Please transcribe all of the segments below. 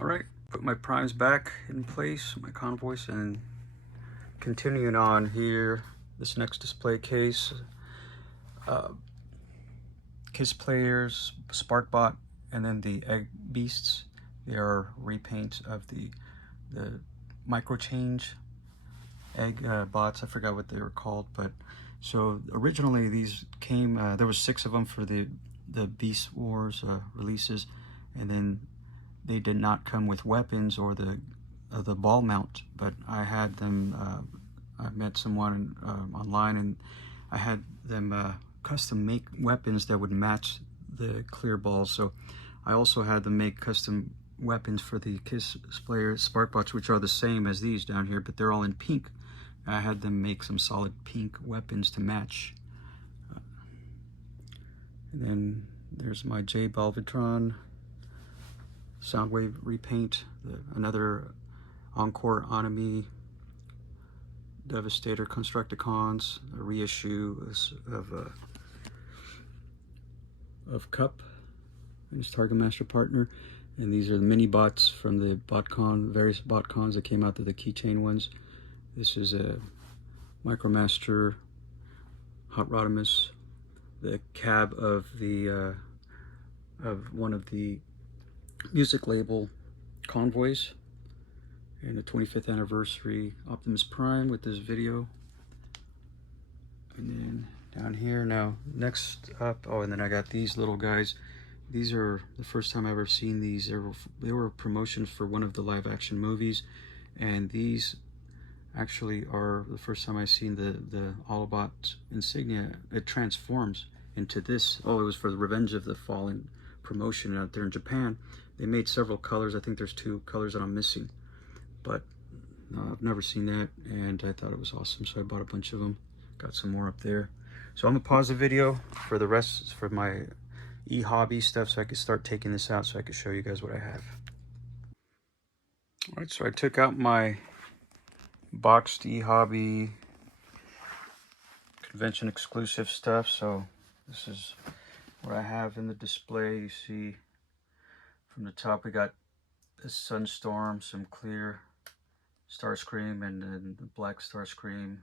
All right, put my primes back in place, my convoys, and continuing on here, this next display case, Kiss Players, Sparkbot, and then the Egg Beasts. They are repaints of the micro change egg bots. I forgot what they were called, but so originally these came, there was 6 of them for the Beast Wars releases, and then they did not come with weapons or the ball mount, but I had them, I met someone online, and I had them custom make weapons that would match the clear balls. So I also had them make custom weapons for the Kiss Player Sparkbots, which are the same as these down here, but they're all in pink. I had them make some solid pink weapons to match. And then there's my J Balvatron Soundwave repaint, another Encore Enemy Devastator Constructicons, a reissue of Cup and his Targetmaster partner. And these are the mini bots from the BotCon, various BotCons that came out, to the keychain ones. This is a Micromaster Hot Rodimus, the cab of the of one of the music label convoys, and the 25th anniversary Optimus Prime with this video. And then down here, now next up, oh, and then I got these little guys. These are the first time I've ever seen these. They were promotions for one of the live action movies, and these actually are the first time I've seen the Autobot insignia. It transforms into this. Oh, it was for the Revenge of the Fallen promotion out there in Japan. They made several colors. I think there's 2 colors that I'm missing, but no, I've never seen that, and I thought it was awesome, so I bought a bunch of them. Got some more up there. So I'm gonna pause the video for the rest, for my e-hobby stuff, so I could start taking this out so I could show you guys what I have. All right, so I took out my boxed e-hobby convention exclusive stuff. So this is what I have in the display. You see from the top we got a Sunstorm, some clear Starscream, and then the black Starscream,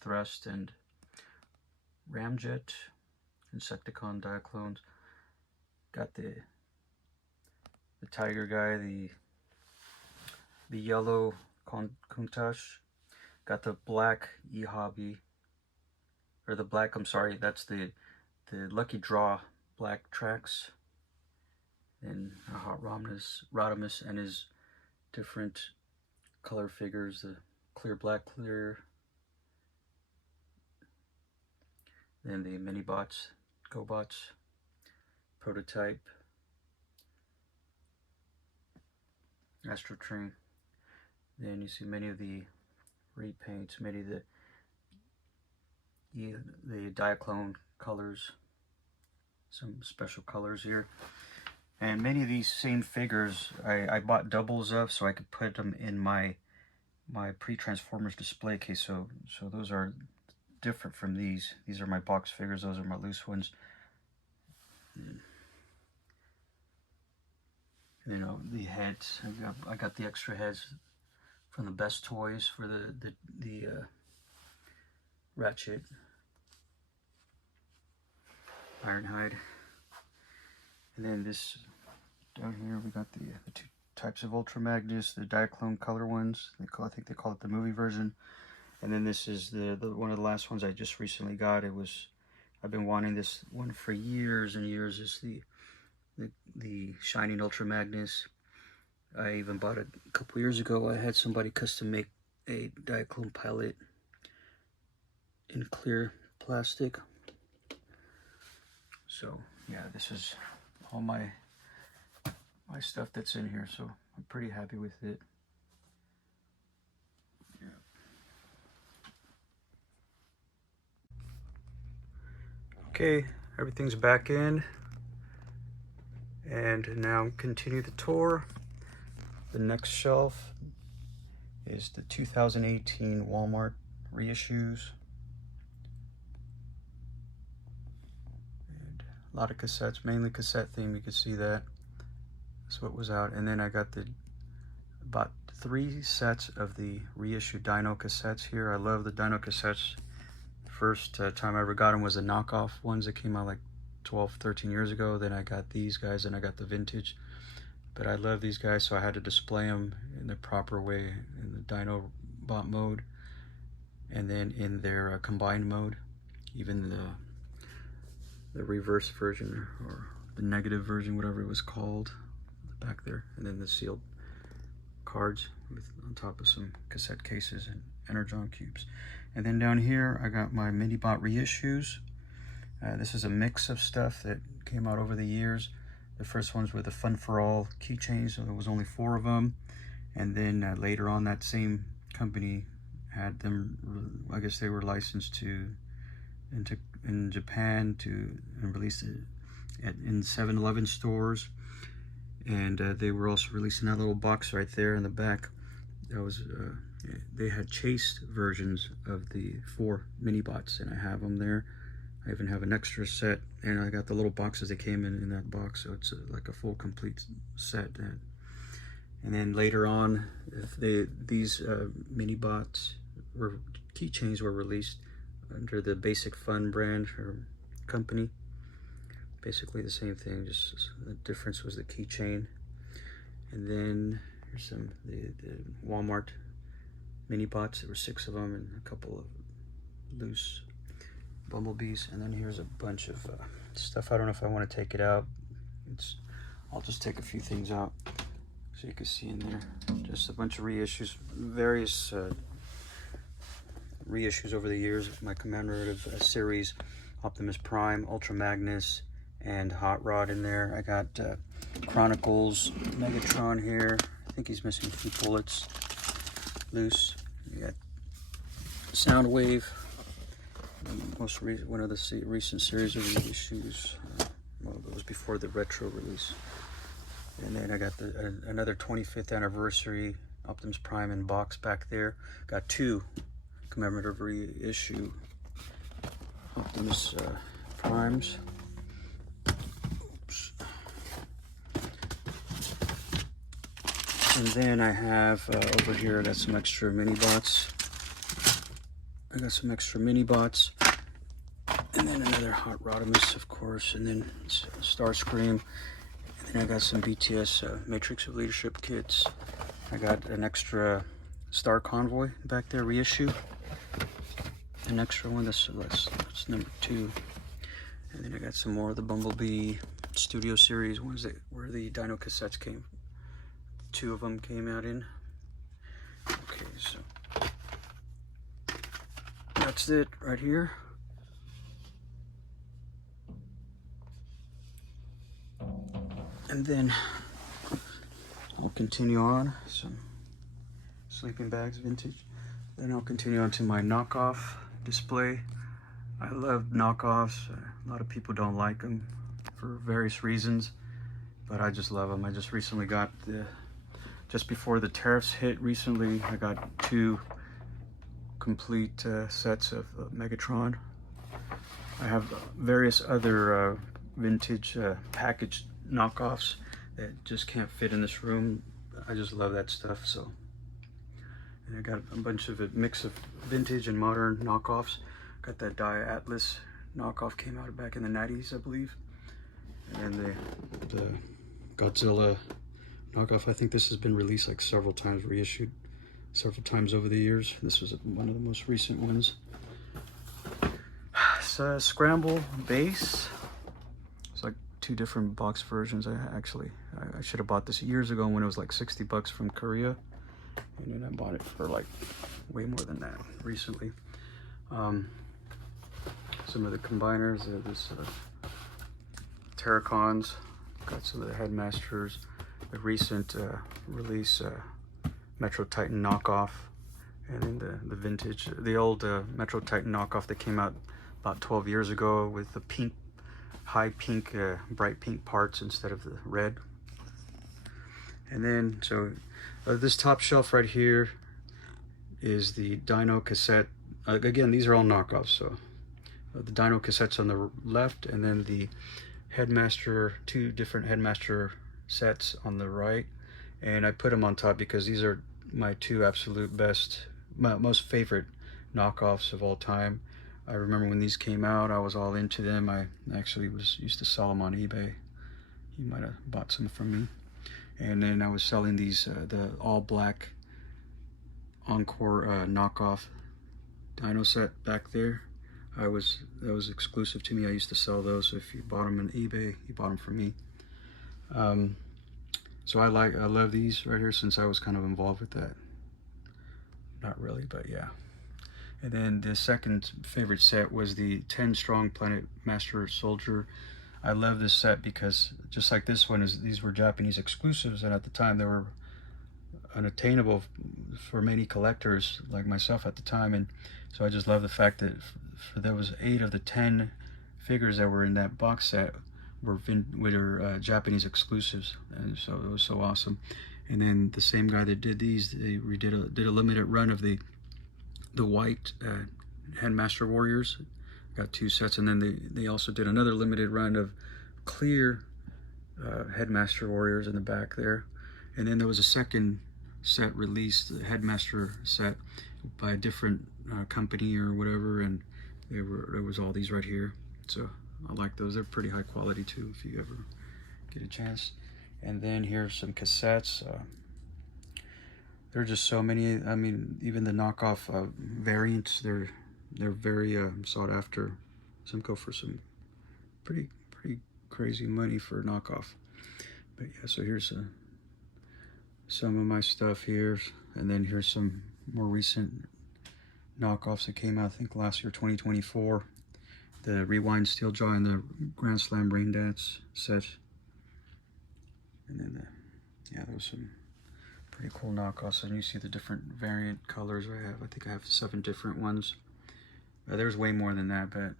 Thrust, and Ramjet, Insecticon Diaclones. Got the Tiger guy, the yellow Countach. Got the black e-hobby, or the black, I'm sorry, that's the Lucky Draw black tracks, and a Hot Rodimus and his different color figures, the clear black clear, then the mini bots, GoBots, prototype, Astro Train. Then you see many of the repaints, many of the Diaclone colors, some special colors here. And many of these same figures I bought doubles of, so I could put them in my pre-Transformers display case. So those are different from these. These are my box figures, those are my loose ones. You know, the heads, I got the extra heads from the Best Toys for the Ratchet, Ironhide. And then this down here, we got the 2 types of Ultra Magnus, the Diaclone color ones. I think they call it the movie version. And then this is the one of the last ones I just recently got. I've been wanting this one for years and years. It's the Shining Ultra Magnus. I even bought it a couple years ago. I had somebody custom make a Diaclone pilot in clear plastic. So yeah, this is all my stuff that's in here, so I'm pretty happy with it. Yeah. Okay, everything's back in, and now continue the tour. The next shelf is the 2018 Walmart reissues. And a lot of cassettes, mainly cassette theme, you can see that. That's what was out. And then I got about 3 sets of the reissue Dino cassettes here. I love the Dino cassettes. First time I ever got them was the knockoff ones that came out like 12, 13 years ago. Then I got these guys, and I got the vintage. But I love these guys, so I had to display them in the proper way in the Dino bot mode, and then in their combined mode, even the reverse version or the negative version, whatever it was called, back there, and then the sealed cards on top of some cassette cases and Energon cubes. And then down here I got my mini bot reissues. This is a mix of stuff that came out over the years. The first ones were the Fun for All keychains, so there was only 4 of them. And then later on, that same company had them, I guess they were licensed in Japan and released it in 7-Eleven stores. And they were also releasing that little box right there in the back. That was they had chased versions of the 4 mini bots, and I have them there. I even have an extra set, and I got the little boxes that came in that box, so it's like a full complete set. And then later on, these mini bots keychains were released under the Basic Fun brand or company. Basically the same thing, just the difference was the keychain. And then here's some the Walmart mini bots. There were 6 of them and a couple of loose bumblebees. And then here's a bunch of stuff. I don't know if I want to take it out. I'll just take a few things out so you can see in there. Just a bunch of reissues, various reissues over the years of my Commemorative Series, Optimus Prime, Ultra Magnus, and Hot Rod in there. I got Chronicles, Megatron here. I think he's missing a few bullets loose. You got Soundwave, one of the recent series of reissues. Well, it was before the retro release. And then I got another 25th anniversary Optimus Prime in box back there. Got 2 commemorative reissue Optimus Primes. Oops. And then I have over here, I got some extra mini bots. And then another Hot Rodimus, of course, and then Starscream. And then I got some BTS Matrix of Leadership kits. I got an extra Star Convoy back there, reissue. An extra one, that's number 2. And then I got some more of the Bumblebee Studio Series ones where the Dino cassettes came. 2 of them came out in. Okay, so that's it right here. And then I'll continue on some sleeping bags vintage. Then I'll continue on to my knockoff display. I love knockoffs. A lot of people don't like them for various reasons, but I just love them. I just recently got just before the tariffs hit recently, I got 2 complete sets of Megatron. I have various other vintage packaged knockoffs that just can't fit in this room. I just love that stuff. So, and I got a bunch of a mix of vintage and modern knockoffs. Got that Die Atlas knockoff, came out back in the 90s, I believe. And then the Godzilla knockoff, I think this has been released like several times, reissued several times over the years. This was one of the most recent ones. It's a Scramble base. It's like 2 different box versions. I should have bought this years ago when it was like 60 bucks from Korea, and then I bought it for like way more than that recently. Some of the combiners, this Terracons, got some of the Headmasters, the recent release Metro Titan knockoff, and then the vintage, the old Metro Titan knockoff that came out about 12 years ago with the pink, high pink, bright pink parts instead of the red. And then, so this top shelf right here is the Dino cassette. Again, these are all knockoffs, so the Dino cassettes on the left, and then the Headmaster, 2 different Headmaster sets on the right, and I put them on top because these are my two absolute best, my most favorite knockoffs of all time. I remember when these came out, I was all into them. I actually used to sell them on eBay. You might have bought some from me. And then I was selling these, the all black Encore knockoff Dino set back there. That was exclusive to me. I used to sell those. So if you bought them on eBay, you bought them from me. So I love these right here since I was kind of involved with that. Not really, but yeah. And then the second favorite set was the 10 Strong Planet Master Soldier. I love this set because just like this one, these were Japanese exclusives, and at the time they were unattainable for many collectors like myself at the time. And so I just love the fact that there was 8 of the 10 figures that were in that box set were Japanese exclusives, and so it was so awesome. And then the same guy that did these, they did a limited run of the white Headmaster Warriors. Got 2 sets, and then they also did another limited run of clear Headmaster Warriors in the back there. And then there was a second set released, the Headmaster set, by a different company or whatever, and there was all these right here. So I like those. They're pretty high quality too if you ever get a chance. And then here's some cassettes. There are just so many. I mean, even the knockoff variants, they're very sought after. Some go for some pretty crazy money for a knockoff. But yeah, so here's some of my stuff here, and then here's some more recent knockoffs that came out, I think last year, 2024. The Rewind Steel Jaw and the Grand Slam Rain Dance set. And then yeah, there was some pretty cool knockoffs, and you see the different variant colors I think I have 7 different ones. There's way more than that, but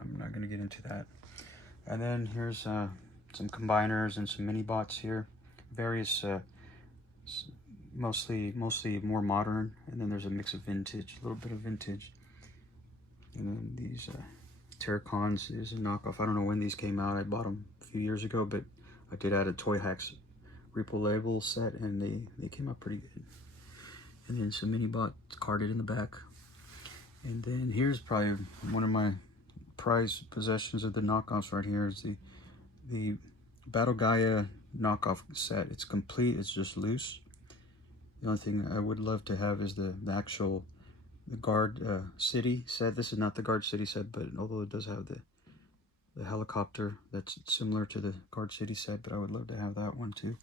I'm not going to get into that. And then here's some combiners and some mini bots here, various mostly more modern, and then there's a mix of vintage, a little bit of vintage. And then these Terracons is a knockoff. I don't know when these came out. I bought them a few years ago, but I did add a Toy Hacks Repo Label set, and they came out pretty good. And then some mini bots carded in the back. And then here's probably one of my prized possessions of the knockoffs right here is the Battle Gaia knockoff set. It's complete, it's just loose. The only thing I would love to have is the actual Guard City set. This is not the Guard City set, but although it does have the helicopter that's similar to the Guard City set, but I would love to have that one too.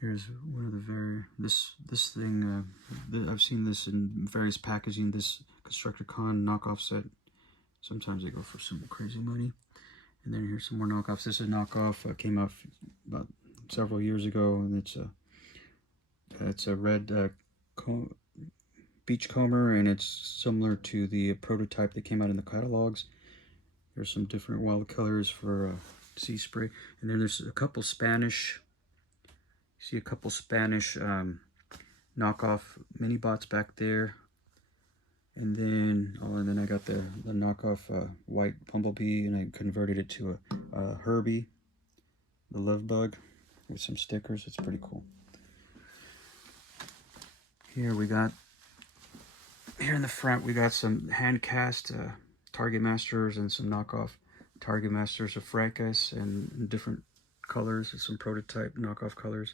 Here's one of the this thing, I've seen this in various packaging, this Constructicon knockoff set. Sometimes they go for some crazy money. And then here's some more knockoffs. This is a knockoff, came out about several years ago, and it's a red beachcomber, and it's similar to the prototype that came out in the catalogs. There's some different wild colors for sea spray, and then there's a couple Spanish. See a couple Spanish knockoff mini bots back there, and then I got the knockoff white bumblebee, and I converted it to a Herbie, the love bug, with some stickers. It's pretty cool. Here in the front we got some hand cast Targetmasters and some knockoff Targetmasters of Fracas and different colors, some prototype knockoff colors.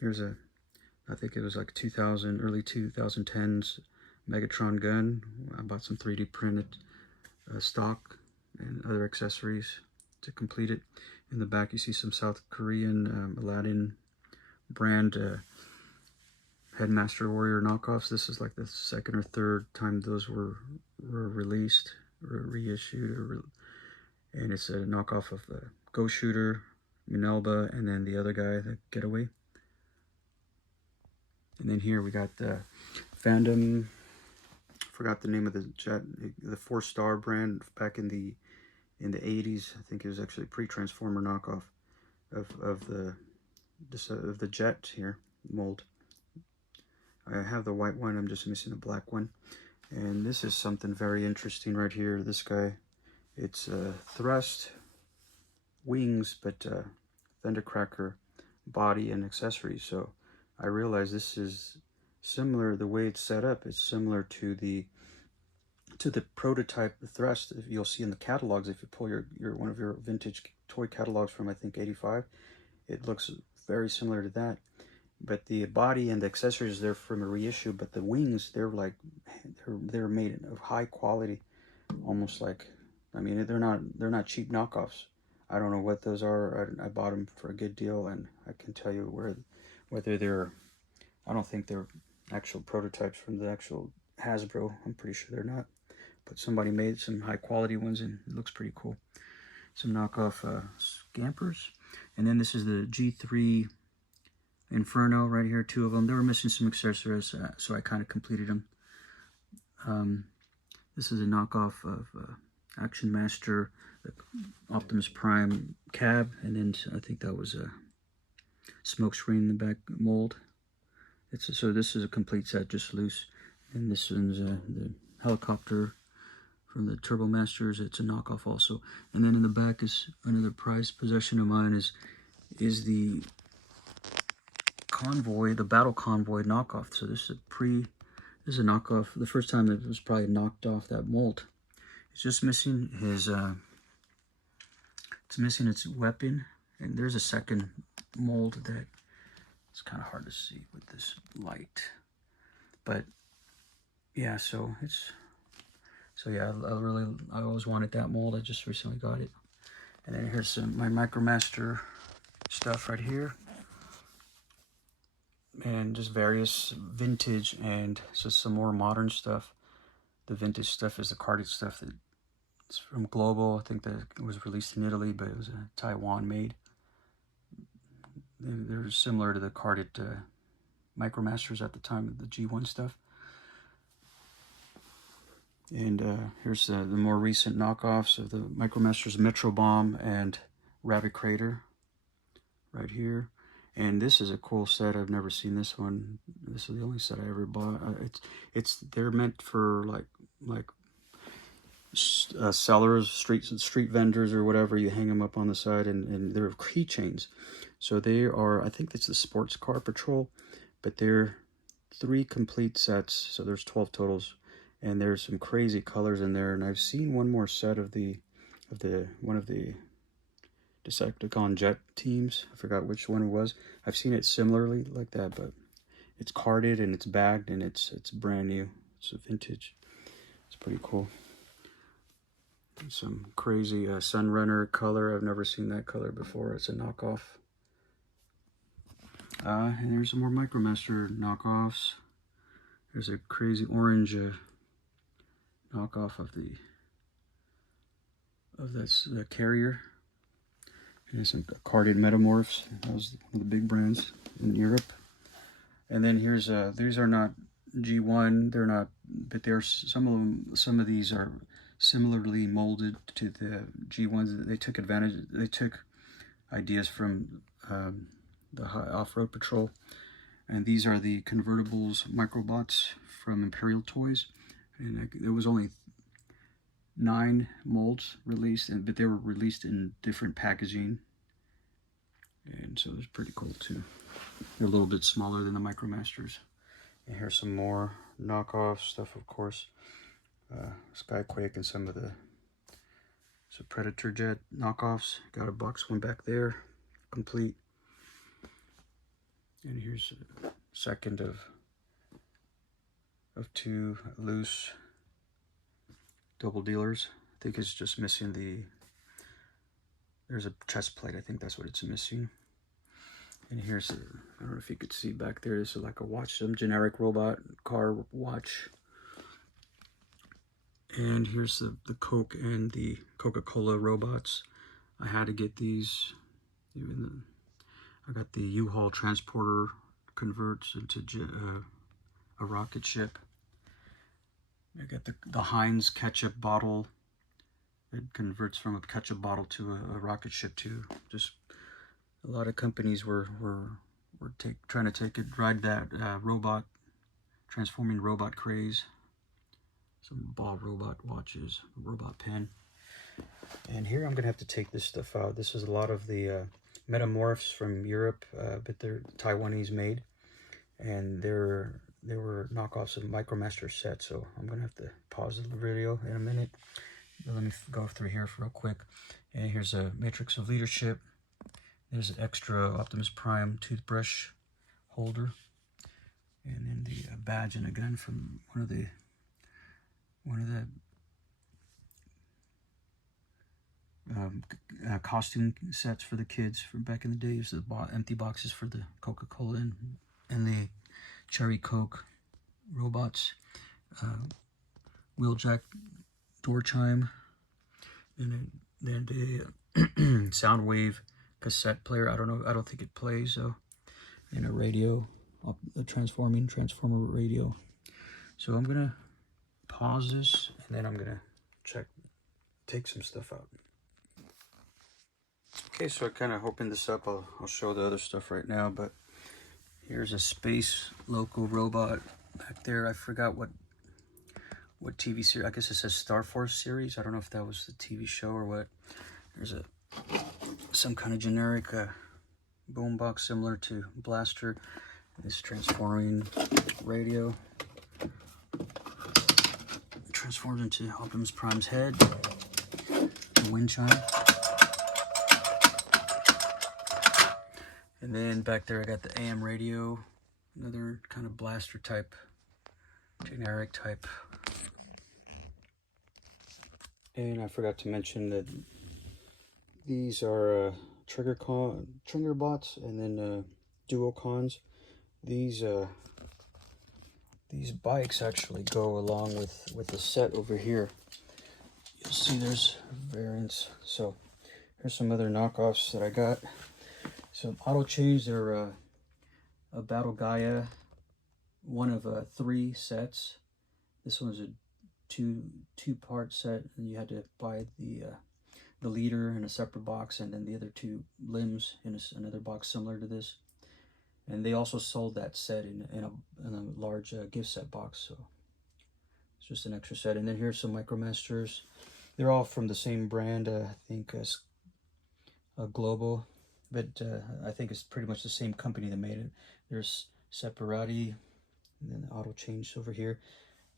Here's I think it was like early 2010s Megatron gun. I bought some 3D printed stock and other accessories to complete it. In the back you see some South Korean Aladdin brand Headmaster Warrior knockoffs. This is like the second or third time those were released or reissued, and it's a knockoff of the Ghost Shooter, Minelba, and then the other guy, the Getaway. And then here we got the Fandom, forgot the name of the jet, the 4-star brand back in the 80s. I think it was actually a pre-Transformer knockoff of the jet here mold. I have the white one, I'm just missing the black one. And this is something very interesting right here. This guy, it's thrust wings, but fender cracker body and accessories. So I realized this is similar, the way it's set up, it's similar to the prototype thrust you'll see in the catalogs. If you pull your one of your vintage toy catalogs from, I think, 85, it looks very similar to that. But the body and the accessories, they're from a reissue, but the wings, they're like, they're made of high quality, almost like, I mean, they're not cheap knockoffs. I don't know what those are. I bought them for a good deal, and I can tell you whether they're, I don't think they're actual prototypes from the actual Hasbro. I'm pretty sure they're not. But somebody made some high quality ones, and it looks pretty cool. Some knockoff Scampers. And then this is the G3 Inferno right here, 2 of them. They were missing some accessories, so I kind of completed them. This is a knockoff of Action Master Optimus Prime cab, and then I think that was a smoke screen in the back mold. So this is a complete set, just loose. And this one's the helicopter from the Turbo Masters. It's a knockoff also. And then in the back is another prized possession of mine, is the convoy, the battle convoy knockoff. So this is a knockoff. The first time it was probably knocked off that mold. It's just missing his it's missing its weapon, and there's a second mold that it's kind of hard to see with this light. But yeah, so yeah, I always wanted that mold. I just recently got it. And then here's my MicroMaster stuff right here, and just various vintage and just some more modern stuff. The vintage stuff is the carded stuff that it's from Global. I think that it was released in Italy, but it was a Taiwan made. They're similar to the carded MicroMasters at the time of the G1 stuff. And here's the more recent knockoffs of the MicroMasters Metro Bomb and Rabbit Crater right here. And this is a cool set. I've never seen this one. This is the only set I ever bought. They're meant for like sellers, street vendors or whatever. You hang them up on the side, and they're keychains. So they are, I think it's the Sports Car Patrol, but they're 3 complete sets. So there's 12 totals, and there's some crazy colors in there. And I've seen one more set of one of the Decepticon jet teams. I forgot which one it was. I've seen it similarly like that, but it's carded and it's bagged and it's brand new. It's a vintage. It's pretty cool. Some crazy Sunrunner color. I've never seen that color before. It's a knockoff. And there's some more MicroMaster knockoffs. There's a crazy orange knockoff of the carrier. And there's some carded Metamorphs. That was one of the big brands in Europe. And then here's these are not G1. They're not, but there's some of them. Some of these are similarly molded to the G1s. They took advantage. They took ideas from the Off-Road Patrol. And these are the convertibles Microbots from Imperial Toys. And there was only 9 molds released, but they were released in different packaging, and so it's pretty cool too. They're a little bit smaller than the MicroMasters. And here's some more knockoff stuff, of course. Skyquake and some Predator Jet knockoffs. Got a box one back there, complete. And here's a second of 2 loose double dealers. I think it's just missing there's a chest plate. I think that's what it's missing. And here's I don't know if you could see back there. This is like a watch, some generic robot car watch. And here's the Coke and the Coca-Cola robots. I had to get these. I got the U-Haul transporter converts into a rocket ship. I got the Heinz ketchup bottle. It converts from a ketchup bottle to a rocket ship too. Just a lot of companies were trying to ride that transforming robot craze. Some ball robot watches, robot pen. And here I'm gonna have to take this stuff out. This is a lot of the Metamorphs from Europe, but they're Taiwanese made, and they were knockoffs of Micromaster sets. So I'm gonna have to pause the video in a minute. But let me go through here real quick. And here's a Matrix of Leadership. There's an extra Optimus Prime toothbrush holder, and then the badge and a gun from one of the costume sets for the kids from back in the days. The empty boxes for the Coca-Cola and the Cherry Coke robots. Wheeljack door chime, and then the Soundwave cassette player. I don't think it plays though. And a radio, a transformer radio. So I'm gonna pause this, and then I'm gonna take some stuff out. Okay, so I kind of opened this up. I'll show the other stuff right now, but here's a space local robot back there. I forgot what TV series. I guess it says Star Force series. I don't know if that was the TV show or what. There's some kind of generic boombox similar to Blaster. This transforming radio transforms into Optimus Prime's head. The wind chime. And then back there I got the AM radio, another kind of Blaster type, generic type. And I forgot to mention that these are trigger bots, and then duo cons. These bikes actually go along with the set over here. You'll see there's variants. So here's some other knockoffs that I got. Some auto change. They're a Battle Gaia, one of 3 sets. This one's a two-part set, and you had to buy the leader in a separate box, and then the other 2 limbs in another box similar to this. And they also sold that set in a large gift set box, so it's just an extra set. And then here's some Micromasters. They're all from the same brand, I think, as Global, but I think it's pretty much the same company that made it. There's Separati, and then Auto Change over here.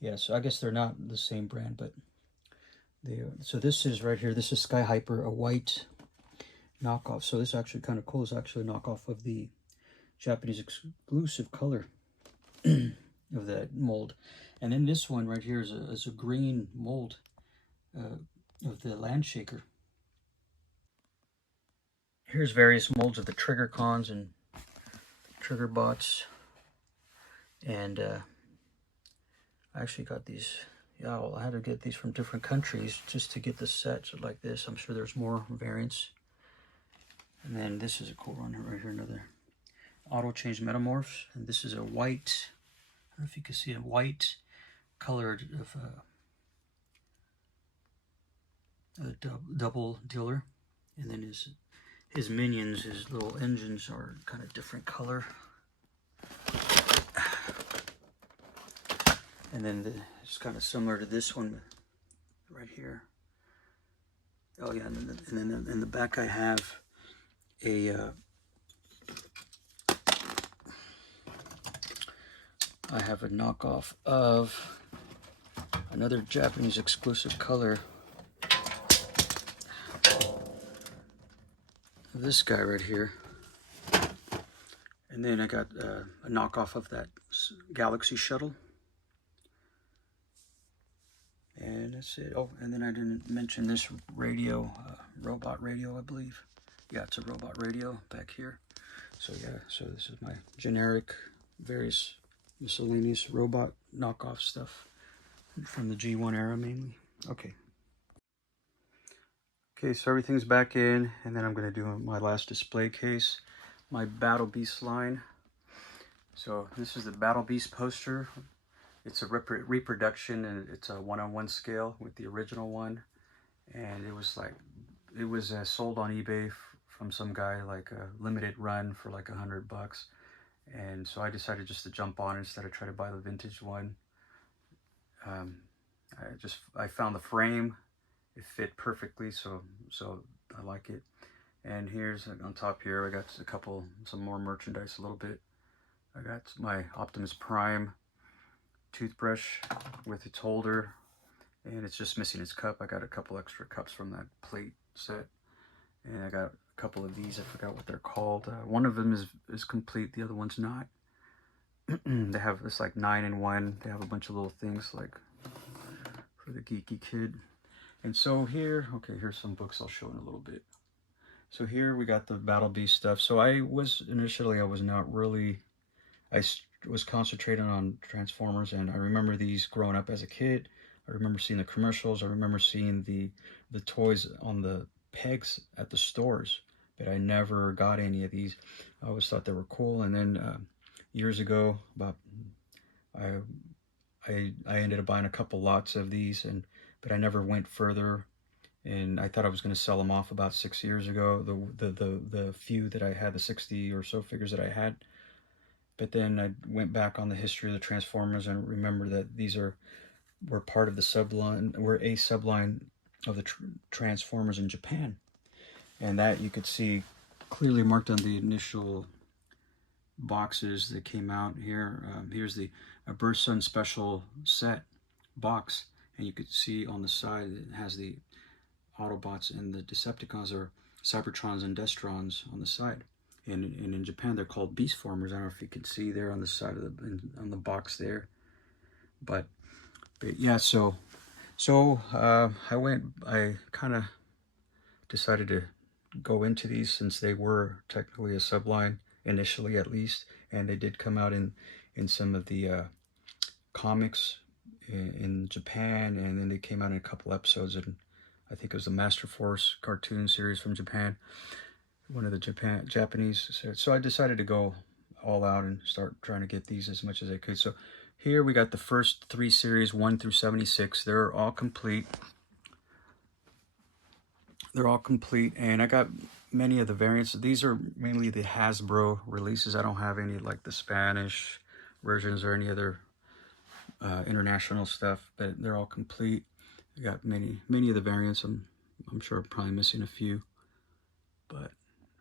Yeah, so I guess they're not the same brand, but they are. So this is right here. This is Sky Hyper, a white knockoff. So this is actually kind of cool. It's actually a knockoff of the Japanese exclusive color of that mold. And then this one right here is a green mold of the Landshaker. Here's various molds of the trigger cons and trigger bots. And I actually got these. Yeah, well, I had to get these from different countries just to get the sets like this. I'm sure there's more variants. And then this is a cool one right here, another auto change metamorphs. And this is a white, I don't know if you can see a white colored of a double dealer. And then his minions, his little engines are kind of different color. And then it's kind of similar to this one right here. Oh yeah, and then in the back I have a knockoff of another Japanese exclusive color. This guy right here. And then I got a knockoff of that Galaxy Shuttle. And that's it. Oh, and then I didn't mention this radio, robot radio, I believe. Yeah, it's a robot radio back here. So yeah, so this is my generic, various miscellaneous robot knockoff stuff from the G1 era mainly. Okay. Okay, so everything's back in, and then I'm going to do my last display case, my Battle Beast line. So this is the Battle Beast poster. It's a reproduction, and it's a 1-on-1 scale with the original one. And it was sold on eBay from some guy, like a limited run for like $100. And so I decided just to jump on instead of try to buy the vintage one. I found the frame. It fit perfectly, so I like it. And here's on top here, I got some more merchandise a little bit. I got my Optimus Prime toothbrush with its holder, and it's just missing its cup. I got a couple extra cups from that plate set, and I got a couple of these. I forgot what they're called. One of them is complete, the other one's not. They have this like 9-in-1. They have a bunch of little things like for the geeky kid. And so here, okay, here's some books I'll show in a little bit. So here we got the Battle Beast stuff. So initially I was not really, I was concentrating on Transformers, and I remember these growing up as a kid. I remember seeing the commercials. I remember seeing the toys on the pegs at the stores, but I never got any of these. I always thought they were cool. And then years ago, I ended up buying a couple lots of these, but I never went further. And I thought I was going to sell them off about 6 years ago. The few that I had, the 60 or so figures that I had. But then I went back on the history of the Transformers and remember that these were part of the subline, were a subline of the Transformers in Japan. And that you could see clearly marked on the initial boxes that came out here. Here's the Birth Sun Special Set box, and you could see on the side it has the Autobots and the Decepticons, or Cybertrons and Destrons on the side. And in Japan they're called Beast Formers. I don't know if you can see there on the side of on the box there. But yeah, so I kind of decided to go into these, since they were technically a subline initially, at least, and they did come out in some of the comics in Japan, and then they came out in a couple episodes, and I think it was the Master Force cartoon series from Japan, one of the Japanese. So I decided to go all out and start trying to get these as much as I could. So here we got the first 3 series, 1 through 76. They're all complete. They're all complete, and I got many of the variants. These are mainly the Hasbro releases. I don't have any like the Spanish versions or any other international stuff, but they're all complete. I got many of the variants. I'm sure I'm probably missing a few, but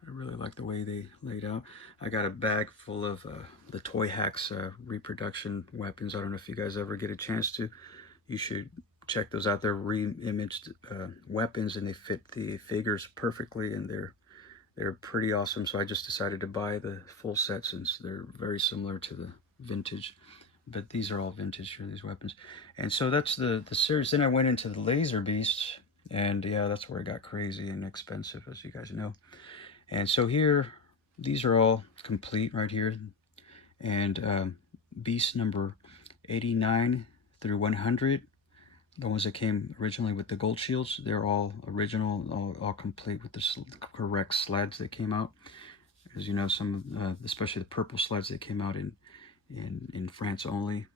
I really like the way they laid out. I got a bag full of the Toy Hacks reproduction weapons. I don't know if you guys ever get a chance to. You should check those out. They're re-imaged weapons, and they fit the figures perfectly, and they're pretty awesome. So I just decided to buy the full set, since they're very similar to the vintage. But these are all vintage here, these weapons. And so that's the series. Then I went into the Laser Beasts, and yeah, that's where it got crazy and expensive, as you guys know. And so here, these are all complete right here. And Beast number 89 through 100, the ones that came originally with the gold shields, they're all original, all complete with the correct sleds that came out. As you know, some, especially the purple sleds that came out in France only.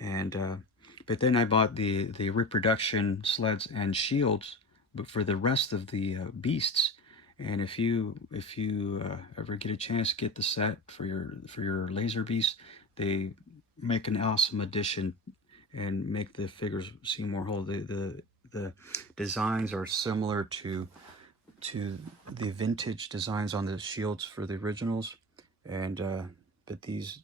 And but then I bought the reproduction sleds and shields, but for the rest of the beasts. And if you ever get a chance, get the set for your Laser Beast. They make an awesome addition and make the figures seem more whole. The designs are similar to the vintage designs on the shields for the originals, and but these,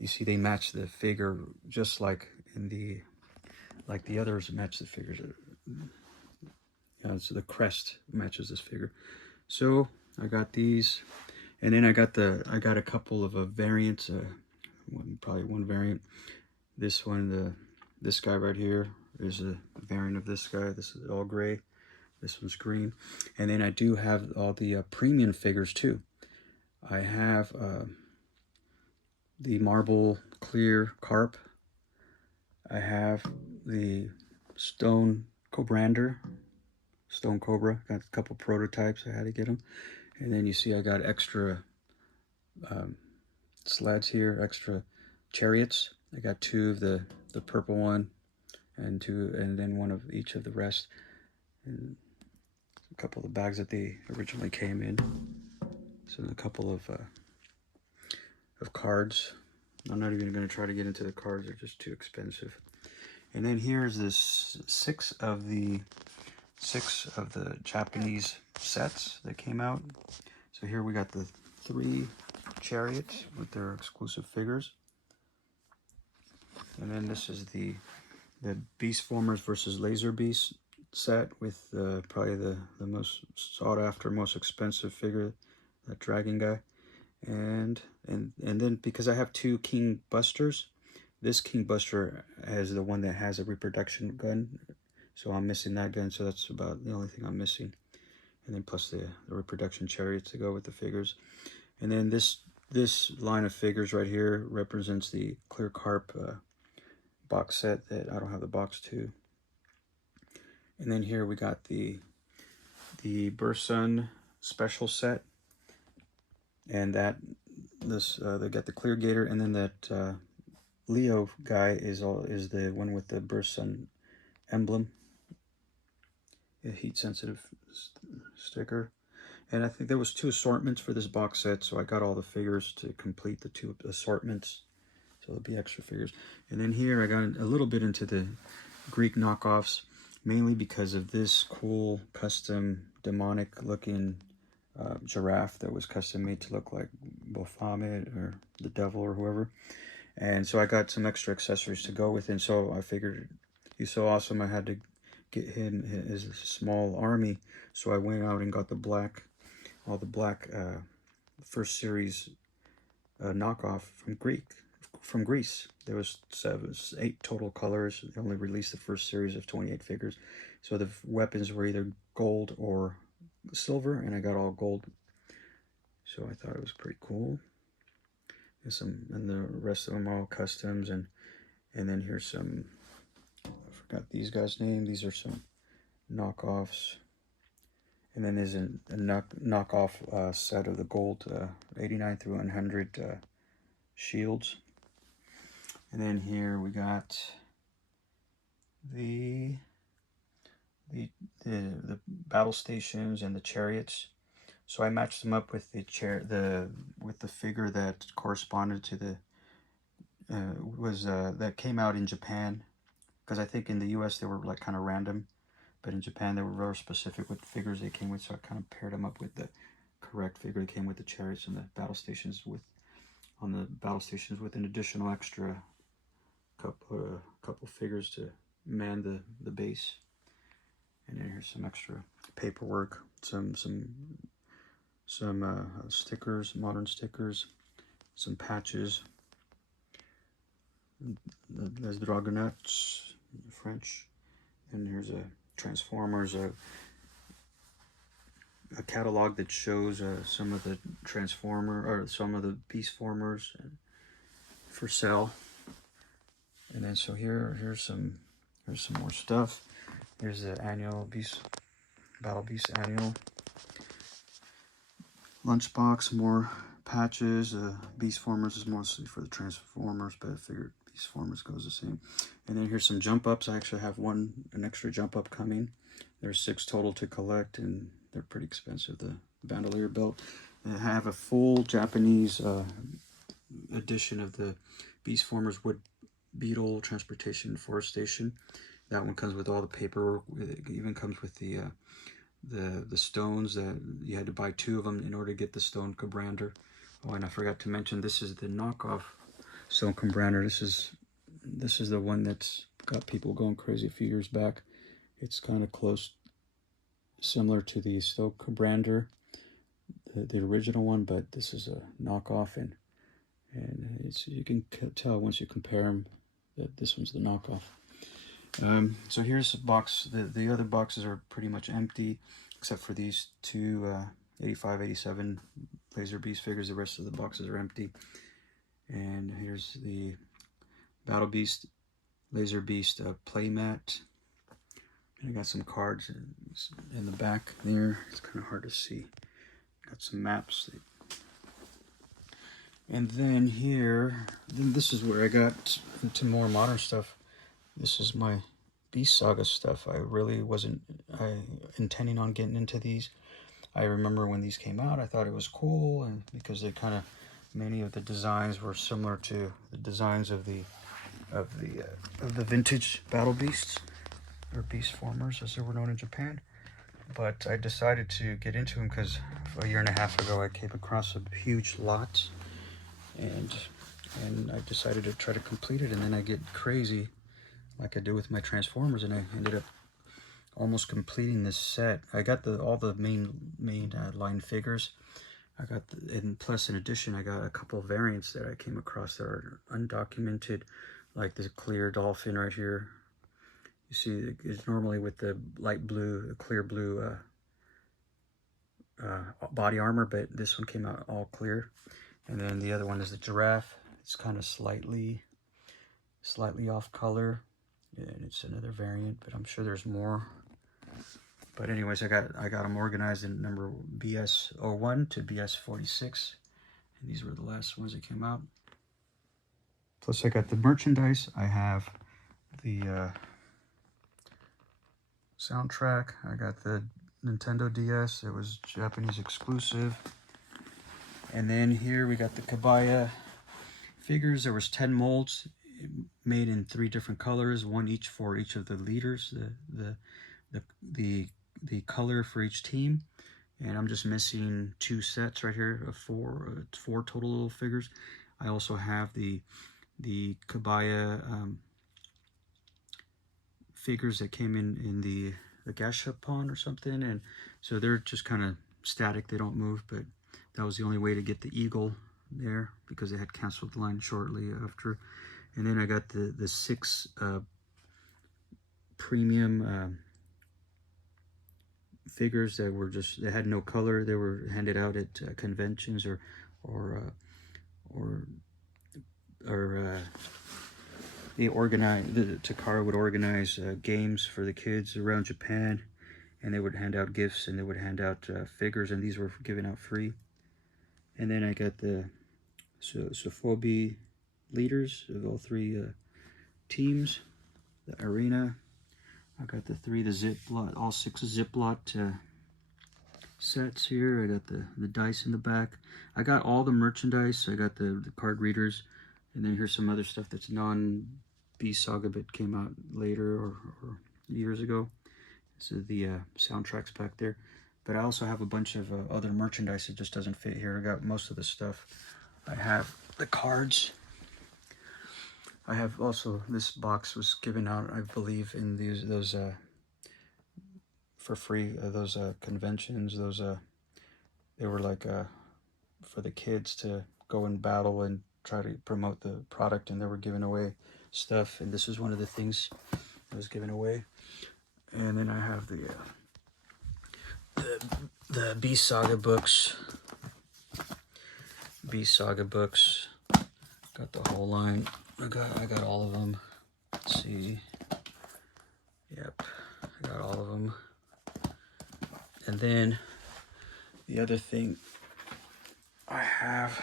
you see, they match the figure just like in the others match the figures. Yeah, so the crest matches this figure. So I got these, and then I got a couple of variants. Probably one variant. This one, this guy right here is a variant of this guy. This is all gray. This one's green. And then I do have all the premium figures too. I have the marble clear carp. I have the stone Cobrander, Stone Cobra. Got a couple prototypes. I had to get them. And then you see I got extra sleds here, extra chariots. I got 2 of the purple one, and then 1 of each of the rest. And a couple of the bags that they originally came in. So a couple of cards. I'm not even going to try to get into the cards. They're just too expensive. And then here's this 6 of the 6 of the Japanese sets that came out. So here we got the 3 chariots with their exclusive figures. And then this is the Beast Formers versus Laser Beast set with probably the most sought after, most expensive figure, that dragon guy. And then because I have 2 King Busters, this King Buster has the one that has a reproduction gun, so I'm missing that gun, so that's about the only thing I'm missing. And then plus the reproduction chariots to go with the figures. And then this line of figures right here represents the Clear Carp box set that I don't have the box to. And then here we got the Bursun special set, and that they got the Clear Gator, and then that Leo guy is the one with the Bursun emblem, a heat sensitive sticker. And I think there was 2 assortments for this box set, so I got all the figures to complete the 2 assortments. So there'll be extra figures. And then here I got a little bit into the Greek knockoffs, mainly because of this cool custom demonic looking giraffe that was custom made to look like Baphomet or the devil or whoever. And so I got some extra accessories to go with, and so I figured he's so awesome I had to get him his small army. So I went out and got all the black first series knockoff from Greece. There was 8 total colors. They only released the first series of 28 figures. So the weapons were either gold or silver, and I got all gold. So I thought it was pretty cool. And the rest of them are all customs, and then here's some, I forgot these guys' name. These are some knockoffs. And then there's a knockoff set of the gold 89 through 100 shields. And then here we got the battle stations and the chariots. So I matched them up with the figure that corresponded to the that came out in Japan, because I think in the US they were like kind of random, but in Japan they were very specific with the figures they came with. So I kind of paired them up with the correct figure that came with the chariots and the battle stations with an additional extra couple figures to man the base. And then here's some extra paperwork, some stickers, modern stickers, some patches. There's the Dragonauts in French, and here's a Transformers, a catalog that shows some of the some of the Beast Formers for sale. And then so here's some more stuff. Here's the annual Battle Beast annual lunchbox, more patches. Beast Formers is mostly for the Transformers, but I figured Beast Formers goes the same. And then here's some jump ups. I actually have an extra jump up coming. There's 6 total to collect, and they're pretty expensive. The bandolier belt. And I have a full Japanese edition of the Beast Formers Wood Beetle Transportation Forestation. That one comes with all the paperwork. It even comes with the stones that you had to buy 2 of them in order to get the stone Combrander. Oh, and I forgot to mention, this is the knockoff stone Combrander. This is the one that's got people going crazy a few years back. It's kind of close, similar to the stone Combrander, the original one, but this is a knockoff, and you can tell once you compare them that this one's the knockoff. So here's a box. The other boxes are pretty much empty, except for these 2 85, 87 Laser Beast figures. The rest of the boxes are empty. And here's the Battle Beast, Laser Beast playmat. And I got some cards in the back there. It's kind of hard to see. Got some maps. And then here, this is where I got into more modern stuff. This is my Beast Saga stuff. I really wasn't intending on getting into these. I remember when these came out, I thought it was cool, and because they kind of, many of the designs were similar to the designs of the vintage Battle Beasts, or Beast Formers as they were known in Japan. but I decided to get into them because a year and a half ago I came across a huge lot, and I decided to try to complete it, and then I get crazy like I did with my Transformers, and I ended up almost completing this set. I got all the main line figures. I got and plus in addition I got a couple of variants that I came across that are undocumented, like this clear dolphin right here. You see, it's normally with the light blue, clear blue body armor, but this one came out all clear. And then the other one is the giraffe. It's kind of slightly off color, and it's another variant, but I'm sure there's more. But anyways, I got them organized in number BS01 to BS46, and these were the last ones that came out. Plus I got the merchandise. I have the soundtrack. I got the Nintendo DS. It was Japanese exclusive. And then here we got the Kabaya figures. There was 10 molds made in 3 different colors, one each for each of the leaders, the color for each team. And I'm just missing 2 sets right here of 4 total little figures. I also have the Kabaya figures that came in the Gashapon or something, and so they're just kind of static, they don't move, but that was the only way to get the eagle there because they had canceled the line shortly after. And then I got the 6 premium figures that were they had no color. They were handed out at conventions or they organized, Takara would organize games for the kids around Japan, and they would hand out gifts, and they would hand out figures, and these were given out free. And then I got the Sophobi leaders of all 3 teams, the arena. I got the Ziploc, all 6 Ziploc sets here. I got the dice in the back. I got all the merchandise. I got the card readers, and then here's some other stuff that's non-Beast Saga but came out later or years ago. So the soundtracks back there. But I also have a bunch of other merchandise that just doesn't fit here. I got most of the stuff. I have the cards. I have also, this box was given out, I believe, in those for free. Those conventions. Those they were like for the kids to go and battle and try to promote the product, and they were giving away stuff. And this is one of the things that was given away. And then I have the Beast Saga books. Beast Saga books. Got the whole line. I got all of them. Let's see. Yep, I got all of them. And then the other thing I have,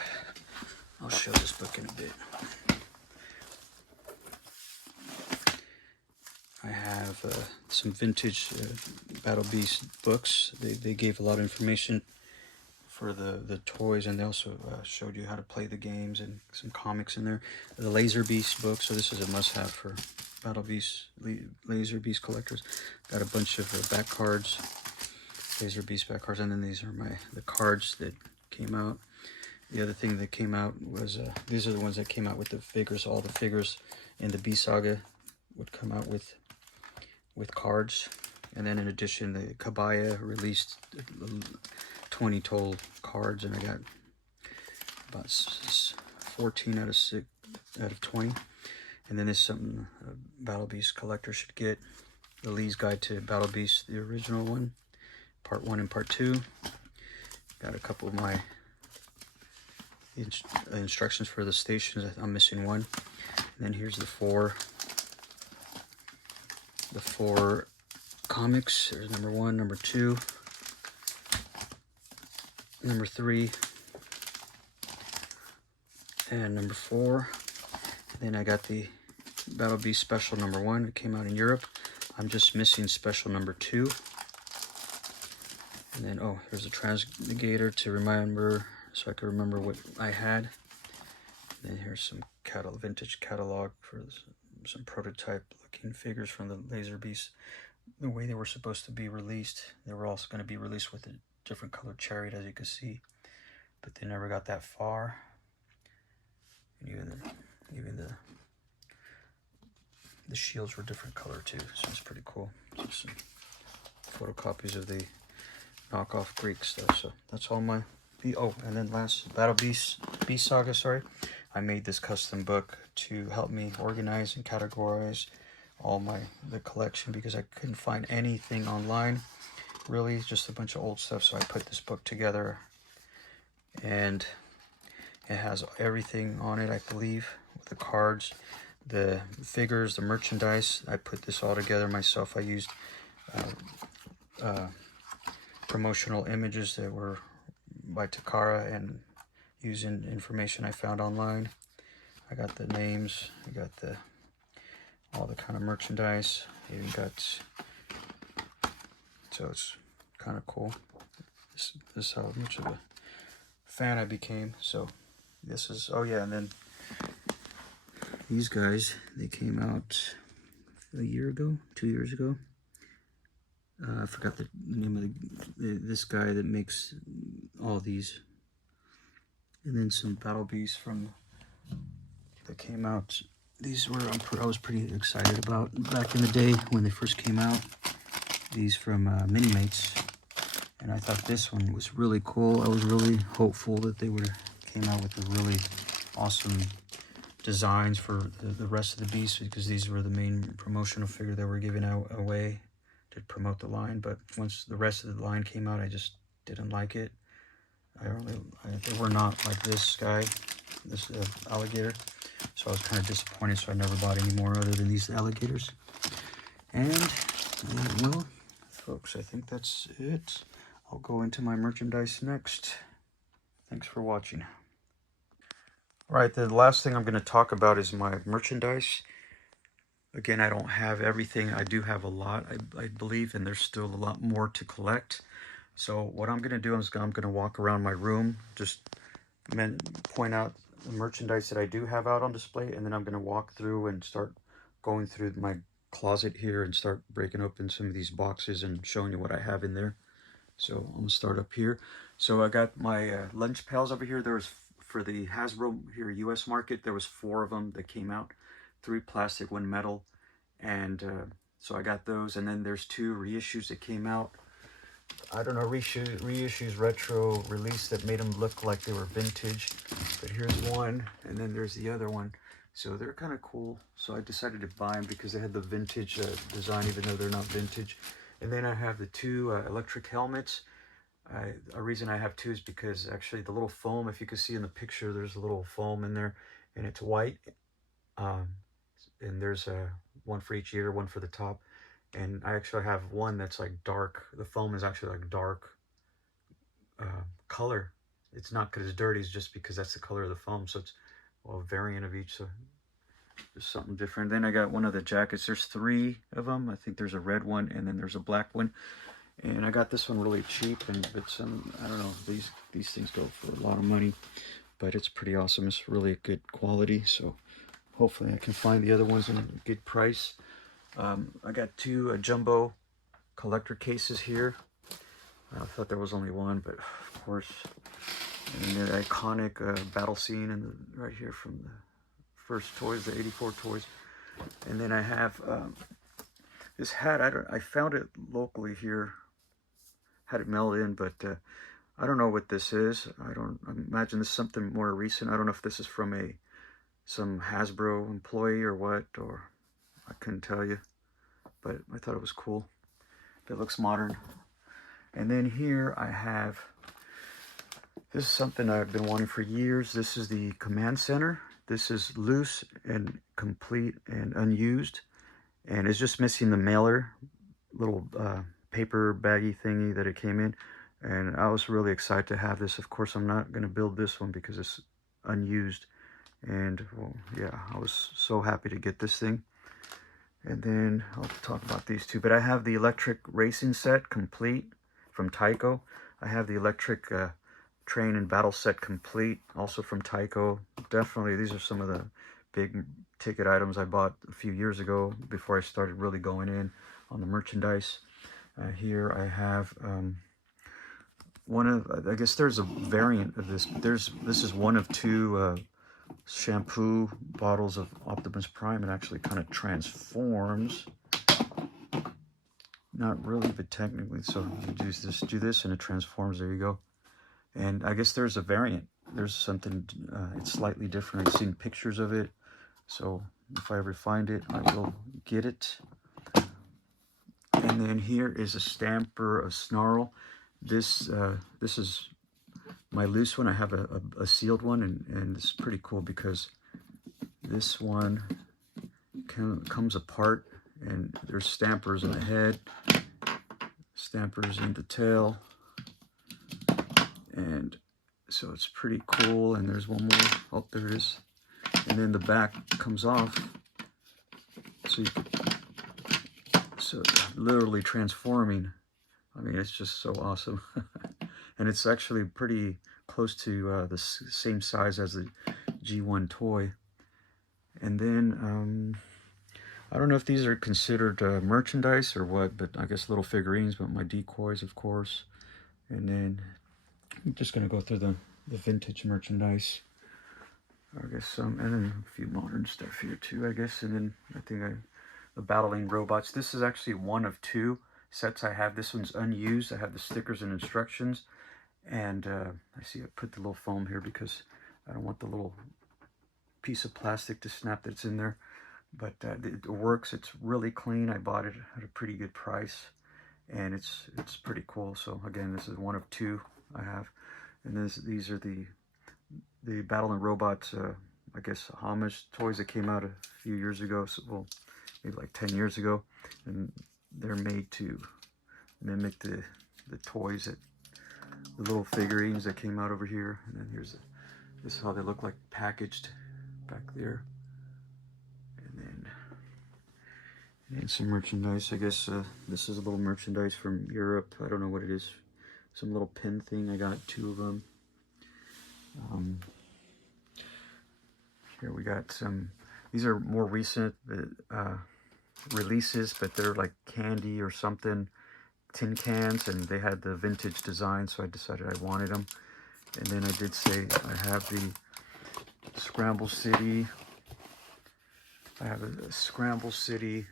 I'll show this book in a bit. I have some vintage Battle Beast books. They gave a lot of information for the toys, and they also showed you how to play the games and some comics in there. The Laser Beast book, so this is a must-have for Battle Beast, Laser Beast collectors. Got a bunch of back cards, Laser Beast back cards, and then these are the cards that came out. The other thing that came out was, these are the ones that came out with the figures. All the figures in the Beast Saga would come out with cards. And then in addition, the Kabaya released 20 total cards, and I got about 14 out of 20. And then there's something a Battle Beast collector should get: the Lee's Guide to Battle Beast, the original one, part 1 and part 2. Got a couple of my instructions for the stations. I'm missing one. And then here's the four comics. There's number 1, number 2, number 3, and number 4. And then I got the Battle Beast Special number 1. It came out in Europe. I'm just missing Special number 2. And then, oh, here's a Transnavigator to remember, so I can remember what I had. And then here's some vintage catalog for some prototype looking figures from the Laser Beast the way they were supposed to be released. They were also going to be released with a different colored chariot, as you can see, but they never got that far. And even the shields were different color too, so it's pretty cool. Just some photocopies of the knockoff Greek stuff. So that's all my and then last, Battle Beast Saga, sorry. I made this custom book to help me organize and categorize all the collection, because I couldn't find anything online, really, just a bunch of old stuff. So I put this book together, and it has everything on it, I believe, with the cards, the figures, the merchandise. I put this all together myself. I used promotional images that were by Takara and using information I found online. I got the names, I got all the kind of merchandise. I even got, so it's kind of cool. This is how much of a fan I became. So this is, oh yeah, and then these guys, they came out a year ago, 2 years ago. I forgot the name of this guy that makes all these. And then some Battle Beasts that came out. These were I was pretty excited about back in the day when they first came out. These from Minimates, and I thought this one was really cool. I was really hopeful that they would have came out with the really awesome designs for the rest of the beasts, because these were the main promotional figure that were given away to promote the line. But once the rest of the line came out, I just didn't like it. They were not like this guy, this alligator. So I was kind of disappointed, so I never bought any more other than these alligators. And, well, folks, I think that's it. I'll go into my merchandise next. Thanks for watching. All right, the last thing I'm going to talk about is my merchandise. Again, I don't have everything. I do have a lot, I believe, and there's still a lot more to collect. So what I'm going to do is I'm going to walk around my room, just point out the merchandise that I do have out on display, and then I'm going to walk through and start going through my closet here and start breaking open some of these boxes and showing you what I have in there. So I'm going to start up here. So I got my lunch pails over here. There was, for the Hasbro here US market, there was 4 of them that came out, 3 plastic, 1 metal, and so I got those. And then there's 2 reissues that came out. I don't know, reissues retro release that made them look like they were vintage, but here's one, and then there's the other one. So they're kind of cool, so I decided to buy them because they had the vintage design, even though they're not vintage. And then I have the 2 electric helmets. A reason I have 2 is because actually the little foam, if you can see in the picture, there's a little foam in there, and it's white, and there's one for each ear, one for the top. And I actually have one that's like dark. The foam is actually like dark color. It's not because it's dirty, it's just because that's the color of the foam. So it's a variant of each. So there's something different. Then I got one of the jackets. There's 3 of them. I think there's a red one, and then there's a black one. And I got this one really cheap, but some, I don't know, these things go for a lot of money, but it's pretty awesome. It's really good quality. So hopefully I can find the other ones in a good price. I got 2 jumbo collector cases here. I thought there was only one, but of course. And the iconic battle scene right here from the first toys, the 84 toys. And then I have this hat. I found it locally here. Had it mailed in, but I don't know what this is. I imagine this is something more recent. I don't know if this is from some Hasbro employee or what, or I couldn't tell you, but I thought it was cool. It looks modern. And then here I have, this is something I've been wanting for years. This is the command center. This is loose and complete and unused, and it's just missing the mailer, little paper baggy thingy that it came in. And I was really excited to have this. Of course, I'm not going to build this one because it's unused. And well, yeah, I was so happy to get this thing. And then I'll talk about these 2. But I have the electric racing set complete from Tyco. I have the electric train and battle set complete, also from Tyco. Definitely, these are some of the big ticket items I bought a few years ago before I started really going in. on the merchandise. Here I have one of, I guess there's a variant of this. This is one of two shampoo bottles of Optimus Prime. It actually kind of transforms. Not really, but technically. So you do this and it transforms. There you go. And I guess there's a variant. There's something, it's slightly different. I've seen pictures of it. So if I ever find it, I will get it. And then here is a stamper of Snarl. This is my loose one. I have a sealed one, and it's pretty cool because this one comes apart, and there's stampers in the head, stampers in the tail, and so it's pretty cool. And there's one more. Oh, there it is. And then the back comes off, so literally transforming. I mean, it's just so awesome. And it's actually pretty close to the same size as the G1 toy. And then I don't know if these are considered merchandise or what, but I guess little figurines, but my decoys, of course. And then I'm just gonna go through the vintage merchandise. I guess some, and then a few modern stuff here too, I guess. And then I think the battling robots. This is actually one of two sets I have. This one's unused. I have the stickers and instructions. And I see I put the little foam here because I don't want the little piece of plastic to snap that's in there. But it works. It's really clean. I bought it at a pretty good price. And it's pretty cool. So again, this is one of two I have. And these are the Battling Robots, I guess, homage toys that came out a few years ago. So, well, maybe like 10 years ago. And they're made to mimic the toys, the little figurines that came out over here. And then this is how they look like packaged back there. And some merchandise. I guess this is a little merchandise from Europe. I don't know what it is. Some little pin thing. I got two of them. Here we got some. These are more recent releases, but they're like candy or something. Tin cans, and they had the vintage design, so I decided I wanted them. And then I did say I have the Scramble City. I have a Scramble City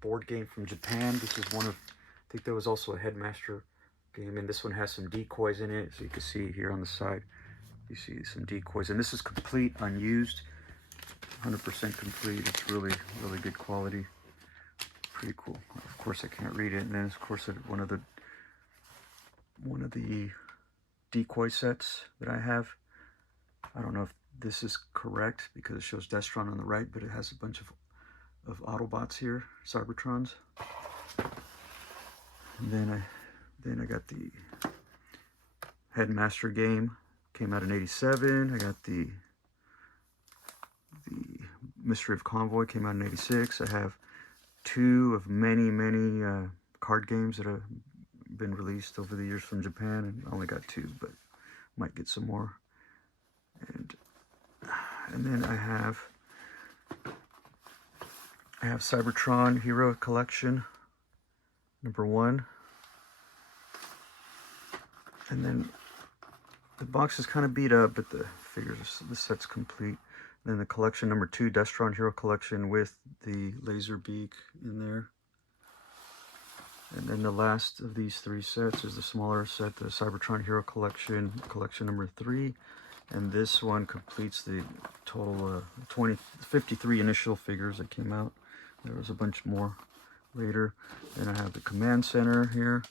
board game from Japan. This is one of, I think there was also a Headmaster game, and this one has some decoys in it, so you can see here on the side, you see some decoys. And this is complete, unused, 100% complete. It's really, really good quality. Pretty cool. Of course, I can't read it. And then, of course, one of the decoy sets that I have. I don't know if this is correct because it shows Destron on the right, but it has a bunch of Autobots here, Cybertrons. And then I got the Headmaster game, came out in '87. I got the Mystery of Convoy, came out in '86. I have two of many card games that have been released over the years from Japan, and I only got two, but might get some more. And then I have Cybertron Hero Collection #1. And then the box is kind of beat up, but the set's complete. And then the collection #2, Destron Hero Collection with the laser beak in there. And then the last of these three sets is the smaller set, the Cybertron Hero Collection, collection #3. And this one completes the total 53 initial figures that came out. There was a bunch more later. Then I have the Command Center here,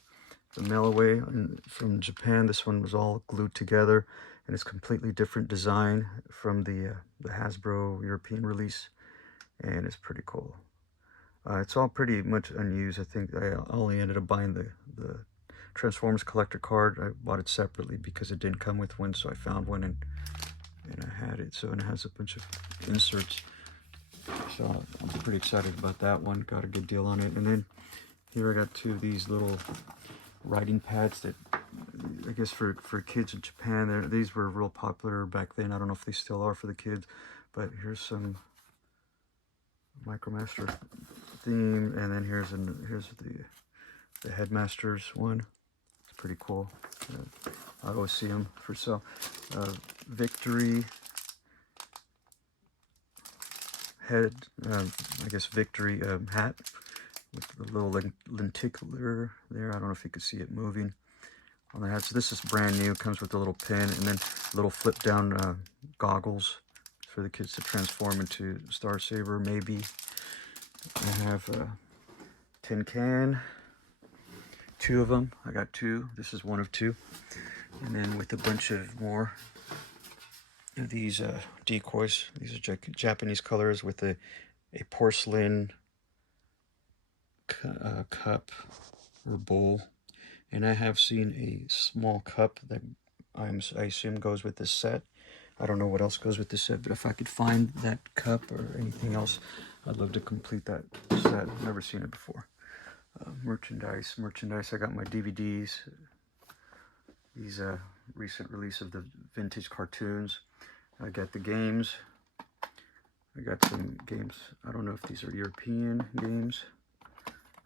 the Mail-Away from Japan. This one was all glued together, and it's completely different design from the Hasbro European release, and it's pretty cool. It's all pretty much unused. I think I only ended up buying the Transformers collector card. I bought it separately because it didn't come with one, so I found one and I had it. So it has a bunch of inserts. So I'm pretty excited about that one. Got a good deal on it. And then here I got two of these little writing pads that I guess for kids in Japan. These were real popular back then. I don't know if they still are for the kids, but here's some Micromaster theme, and then here's the Headmaster's one. It's pretty cool. I always see them for sale. Victory head, I guess Victory hat with the little lenticular there. I don't know if you can see it moving on the hat. So this is brand new. Comes with a little pin and then little flip down goggles for the kids to transform into Star Saber, maybe. I have a tin can, 2 of them. I got 2. This is 1 of 2. And then with a bunch of more of these decoys. These are Japanese colors with a porcelain cup or bowl. And I have seen a small cup that I assume goes with this set. I don't know what else goes with this set, but if I could find that cup or anything else, I'd love to complete that set. I've never seen it before. Merchandise. I got my DVDs. These recent release of the vintage cartoons. I got the games. I got some games. I don't know if these are European games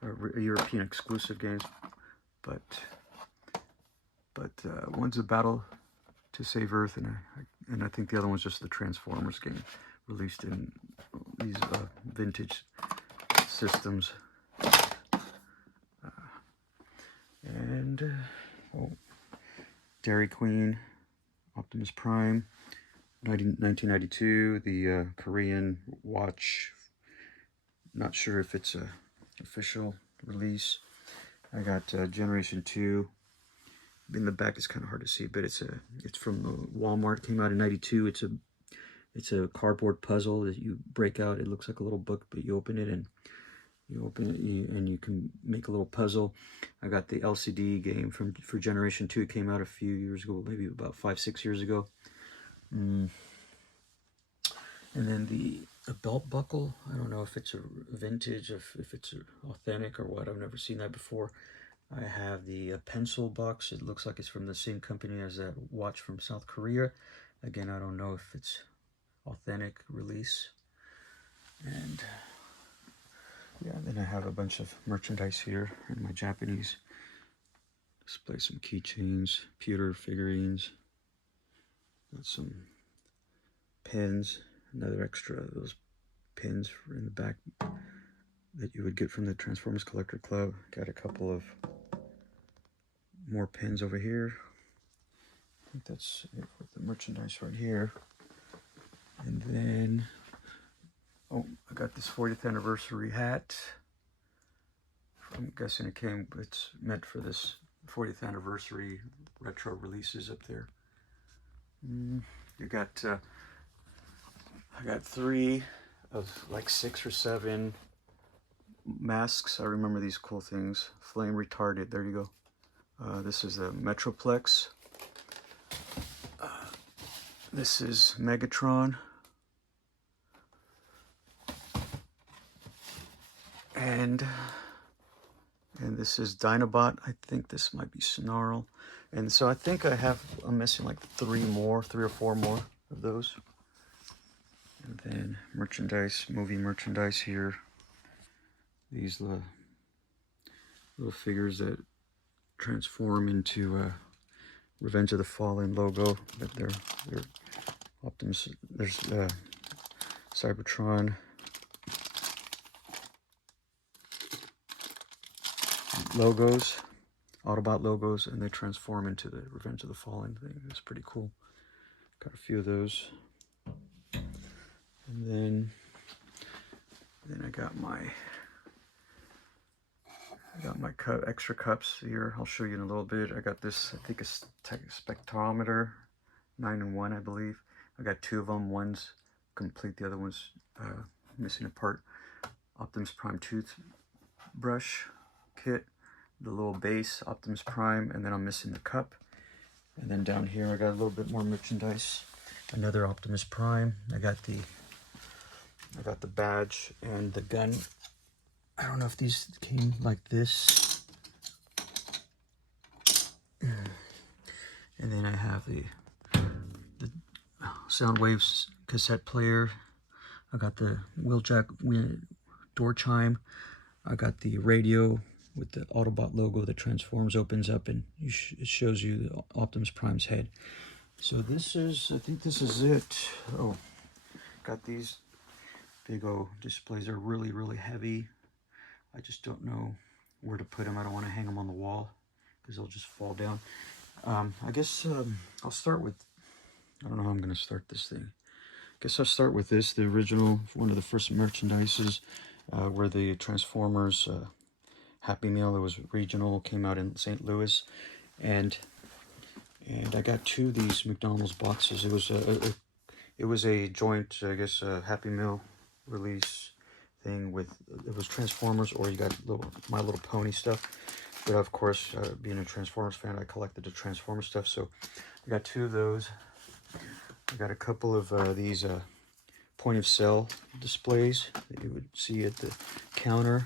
or European exclusive games, but one's a Battle to Save Earth, and I think the other one's just the Transformers game released in these vintage systems. Dairy Queen, Optimus Prime, 1992, the Korean watch. Not sure if it's a official release. I got Generation 2. In the back, it's kind of hard to see, but it's from Walmart. Came out in '92. It's a cardboard puzzle that you break out. It looks like a little book, but you open it and you can make a little puzzle. I got the LCD game for Generation 2. It came out a few years ago, maybe about 5-6 years ago. And then a belt buckle. I don't know if it's a vintage, if it's authentic or what. I've never seen that before. I have the pencil box. It looks like it's from the same company as that watch from South Korea. Again, I don't know if it's authentic release. And yeah, then I have a bunch of merchandise here in my Japanese display. Some keychains, pewter figurines. Got some pins, another extra of those pins in the back that you would get from the Transformers Collector Club. Got a couple of more pins over here. I think that's it with the merchandise right here. And then, oh, I got this 40th anniversary hat. I'm guessing it's meant for this 40th anniversary retro releases up there. You got, I got 3 of like 6 or 7 masks. I remember these cool things. Flame retarded, there you go. This is a Metroplex. This is Megatron. And this is Dinobot. I think this might be Snarl. And so I think I'm missing like 3 or 4 more of those. And then merchandise, movie merchandise here. These little figures that transform into Revenge of the Fallen logo. But they're Optimus. There's Cybertron logos, Autobot logos, and they transform into the Revenge of the Fallen thing. It's pretty cool. Got a few of those. And then I got my extra cups here. I'll show you in a little bit. I got this, I think it's spectrometer, 9-in-1, I believe. I got 2 of them. One's complete, the other one's missing a part. Optimus Prime toothbrush kit, the little base, Optimus Prime, and then I'm missing the cup. And then down here I got a little bit more merchandise. Another Optimus Prime. I got the badge and the gun. I don't know if these came like this. And then I have the Soundwaves cassette player. I got the door chime. I got the radio with the Autobot logo that transforms, opens up, and it shows you Optimus Prime's head. So this is, I think this is it. Oh, got these big old displays. They're really, really heavy. I just don't know where to put them. I don't want to hang them on the wall because they'll just fall down. I guess I'll start with, I don't know how I'm going to start this thing. I guess I'll start with this, the original, one of the first merchandises, where the Transformers Happy Meal, it was regional, came out in St. Louis, and I got 2 of these McDonald's boxes. It was a joint, I guess, Happy Meal release thing with, it was Transformers, or you got My Little Pony stuff. But of course, being a Transformers fan, I collected the Transformers stuff, so I got 2 of those. I got a couple of these point of sale displays that you would see at the counter.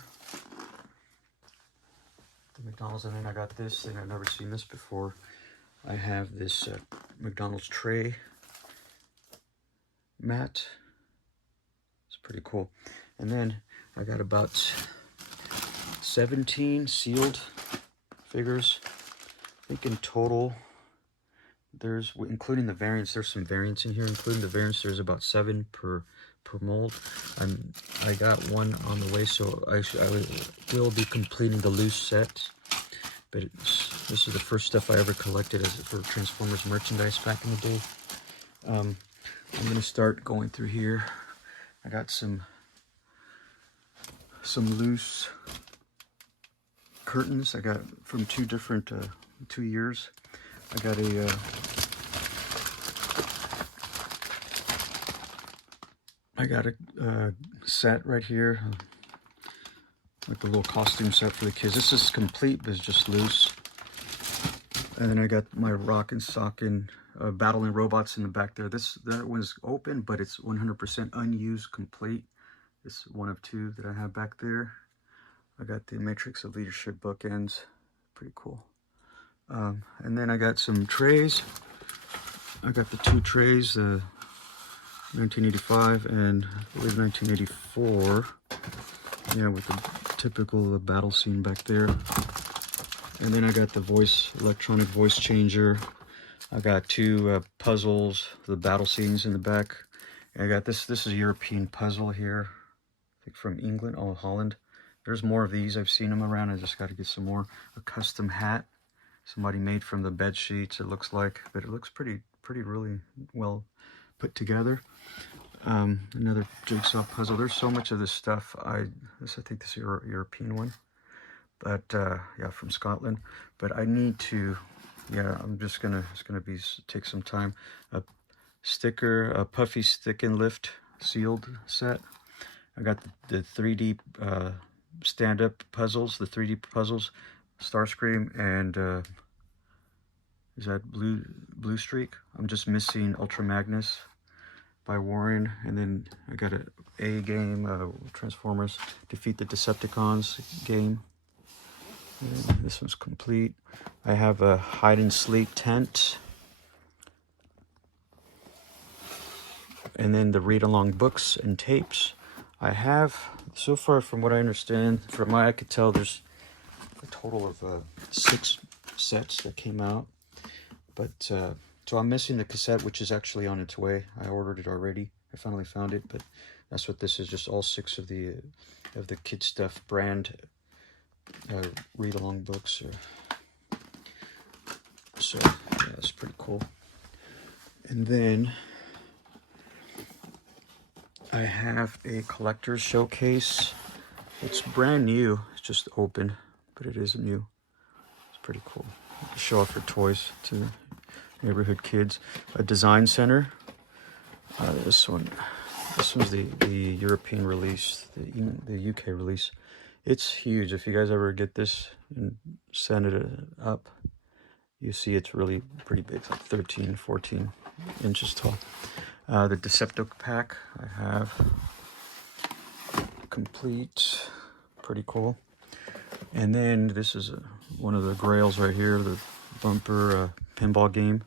The McDonald's, and then I got this thing. I've never seen this before. I have this McDonald's tray mat. It's pretty cool. And then I got about 17 sealed figures. I think in total, there's, including the variants, there's some variants in here. Including the variants, there's about 7 per mold. I got one on the way, so I will be completing the loose set. But this is the first stuff I ever collected for Transformers merchandise back in the day. I'm gonna start going through here. I got some loose curtains I got from 2 different 2 years. I got a set right here, like a little costume set for the kids. This is complete, but it's just loose. And then I got my Rock and Sock and Battling Robots in the back there. That one's open, but it's 100% unused, complete. It's one of 2 that I have back there. I got the Matrix of Leadership bookends, pretty cool. And then I got some trays. I got the 2 trays, 1985 and I believe 1984. Yeah, with the typical battle scene back there. And then I got the electronic voice changer. I got 2 puzzles, the battle scenes in the back. And I got this is a European puzzle here, I think from England, Holland. There's more of these. I've seen them around. I just got to get some more. A custom hat somebody made from the bed sheets, it looks like, but it looks pretty really well put together. Another jigsaw puzzle. There's so much of this stuff. I think this is a European one, but yeah, from Scotland. But I need to, yeah, it's gonna take some time. A sticker, a Puffy Stick and Lift sealed set. I got the 3D stand-up puzzles, the 3D puzzles, Starscream and is that Blue Streak? I'm just missing Ultra Magnus by Warren, and then I got a game, Transformers Defeat the Decepticons game. And this one's complete. I have a hide and sleep tent, and then the read-along books and tapes. I have, so far from what I understand, from what I could tell, there's a total of 6 sets that came out. But so I'm missing the cassette, which is actually on its way. I ordered it already. I finally found it, but that's what this is. Just all 6 of the Kid Stuff brand read-along books. So yeah, that's pretty cool. And then I have a collector's showcase. It's brand new. It's just open, but it is new. It's pretty cool. Show off your toys to neighborhood kids. A design center. This one's the European release, the UK release. It's huge. If you guys ever get this and send it up, you see it's really pretty big. It's like 13, 14 inches tall. The Decepticon pack I have complete, pretty cool. And then this is one of the grails right here, the bumper pinball game.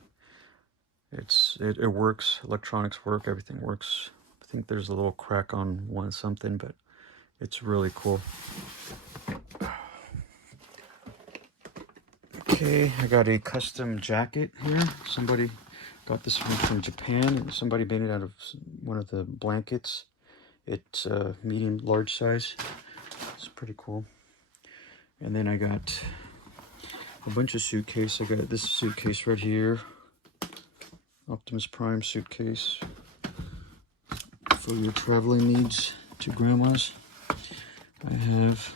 It works, electronics work, everything works. I think there's a little crack on one something, but It's really cool. Okay, I got a custom jacket here. Somebody got this one from Japan, and somebody made it out of one of the blankets. It's medium, large size. It's pretty cool. And then I got a bunch of suitcase. I got this suitcase right here. Optimus Prime suitcase for your traveling needs to grandma's. I have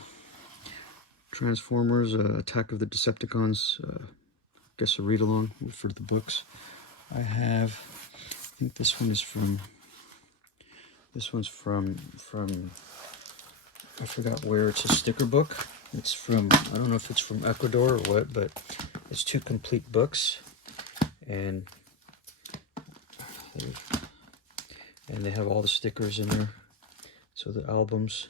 Transformers, Attack of the Decepticons, I guess a read-along for the books. I have, I think this one is from, I forgot where. It's a sticker book. It's from, I don't know if it's from Ecuador or what, but it's 2 complete books, and they have all the stickers in there. So the albums,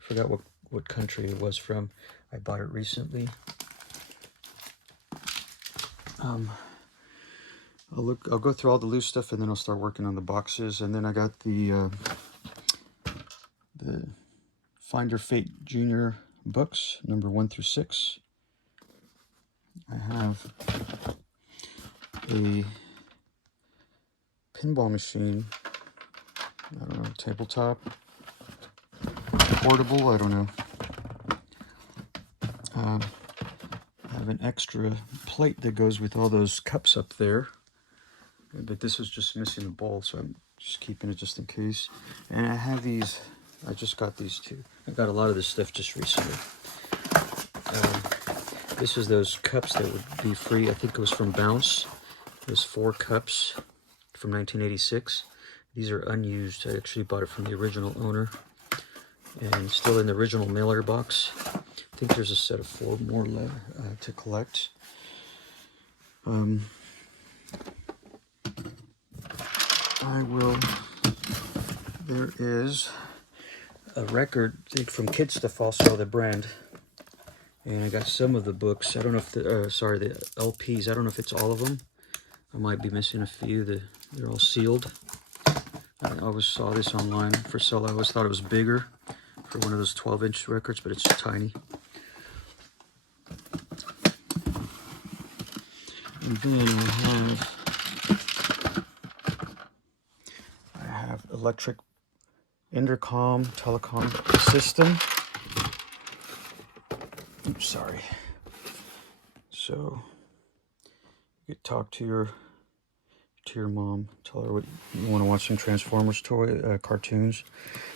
I forgot what country it was from. I bought it recently. I'll go through all the loose stuff, and then I'll start working on the boxes. And then I got the Find Your Fate Junior books, number 1 through 6. I have a pinball machine. I don't know, tabletop, portable, I don't know. I have an extra plate that goes with all those cups up there, but this was just missing a bowl, so I'm just keeping it just in case. And I have these, I just got these 2. I got a lot of this stuff just recently. This is those cups that would be free. I think it was from Bounce. There's 4 cups from 1986. These are unused. I actually bought it from the original owner, and still in the original mailer box. I think there's a set of 4 more left to collect. There is a record from Kid Stuff, also the brand, and I got some of the books. I don't know if the LPs. I don't know if it's all of them. I might be missing a few. They're all sealed. I always saw this online for sale. I always thought it was bigger for one of those 12-inch records, but it's tiny. And then I have electric intercom telecom system. Oops, sorry. So you could talk to your mom, tell her what you want to watch, some Transformers cartoons.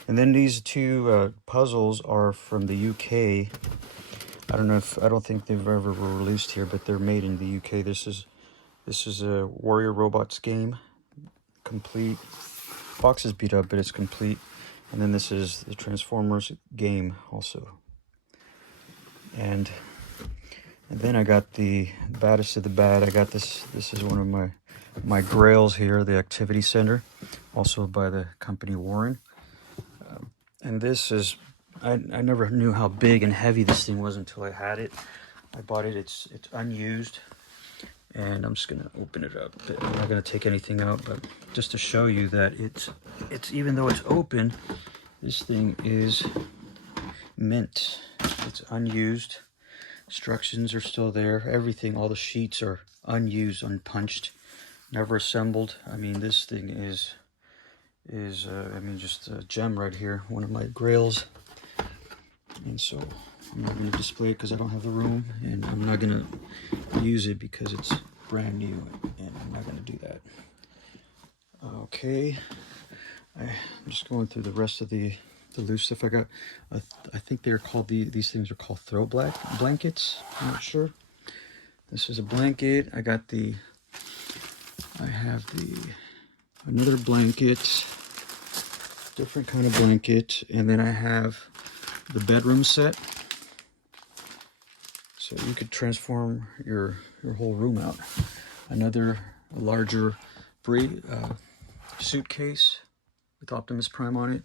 And then these 2 puzzles are from the UK. I don't think they've ever were released here, but they're made in the UK. This is a Warrior Robots game, complete. Box is beat up, but it's complete. And then this is the Transformers game also. And then I got the baddest of the bad. I got this. This is one of my grails here, the Activity Center, also by the company Warren. And this is, I never knew how big and heavy this thing was until I had it. I bought it. It's unused, and I'm just gonna open it up. I'm not gonna take anything out, but just to show you that it's even though it's open, this thing is mint. It's unused. Instructions are still there. Everything, all the sheets are unused, unpunched, never assembled. I mean, this thing is just a gem right here. One of my grails. And so I'm not going to display it because I don't have the room, and I'm not going to use it because it's brand new, and I'm not going to do that. Okay, I'm just going through the rest of the loose stuff I got. I think they're called, these things are called throw blankets. I'm not sure. This is a blanket. I have another blanket, different kind of blanket, and then I have the bedroom set. So you could transform your whole room out. Another larger suitcase with Optimus Prime on it.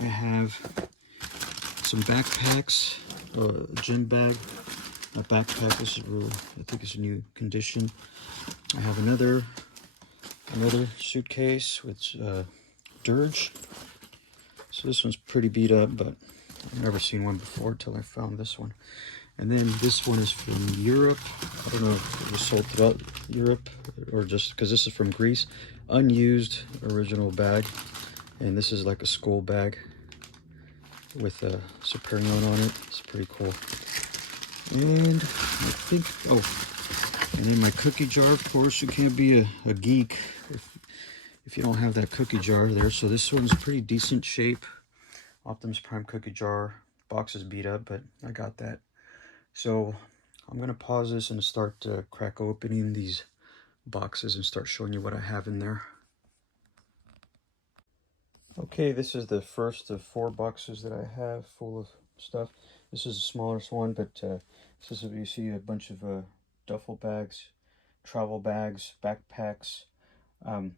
I have some backpacks, a gym bag, a backpack. This is really, I think it's a new condition. I have another suitcase with dirge. So this one's pretty beat up, but I've never seen one before until I found this one. And then this one is from Europe. I don't know if it was sold throughout Europe or just because this is from Greece. Unused original bag. And this is like a school bag with a Superion on it. It's pretty cool. And I think, oh, and then my cookie jar, of course. You can't be a geek if you don't have that cookie jar there. So this one's pretty decent shape. Optimus Prime cookie jar. Box is beat up, but I got that. So I'm gonna pause this and start crack opening these boxes and start showing you what I have in there. Okay, this is the first of 4 boxes that I have full of stuff. This is the smallest one, but this is, you see, a bunch of duffel bags, travel bags, backpacks. I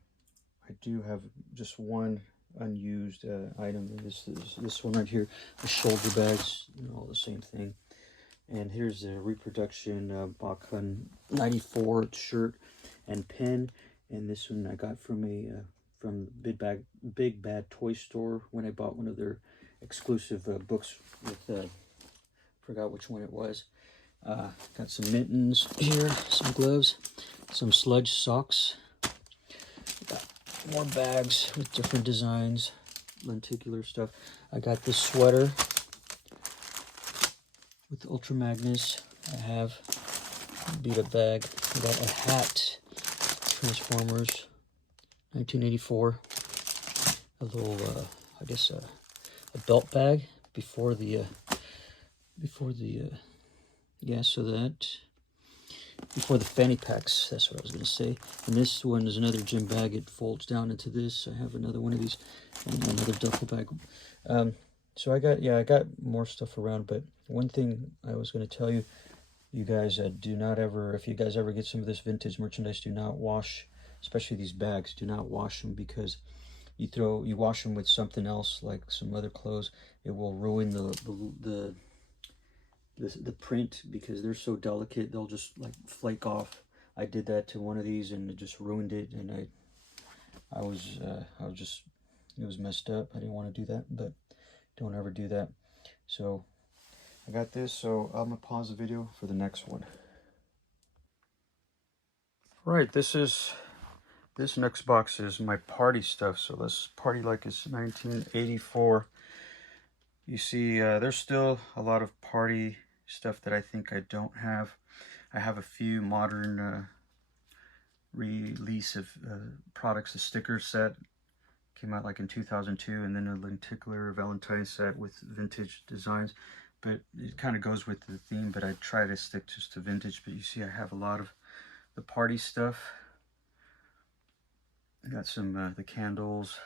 do have just one unused item. This one right here, the shoulder bags, you know, all the same thing. And here's a reproduction Bakun 94 shirt and pin. And this one I got from from Big Bad Toy Store when I bought one of their exclusive books with forgot which one it was. Got some mittens here, some gloves, some sludge socks. Got more bags with different designs, lenticular stuff. I got this sweater with Ultra Magnus. I have beat up bag. I got a hat, Transformers, 1984. A little, I guess, a belt bag before the yeah, so that before the fanny packs. That's what I was gonna say. And this one is another gym bag. It folds down into this. I have another one of these and another duffel bag. So I got more stuff around, but one thing I was going to tell you, you guys do not ever, if you guys ever get some of this vintage merchandise, do not wash, especially these bags, do not wash them, because you wash them with something else, like some other clothes, it will ruin the print, because they're so delicate, they'll just like flake off. I did that to one of these and it just ruined it, and I was just, it was messed up. I didn't want to do that, but don't ever do that. So I got this, so I'm gonna pause the video for the next one. Right, this next box is my party stuff. So let's party like it's 1984. You see, there's still a lot of party stuff that I think I don't have. I have a few modern release of products. The sticker set came out like in 2002, and then a lenticular Valentine set with vintage designs. But it kind of goes with the theme, but I try to stick just to vintage. But you see, I have a lot of the party stuff. I got some the candles,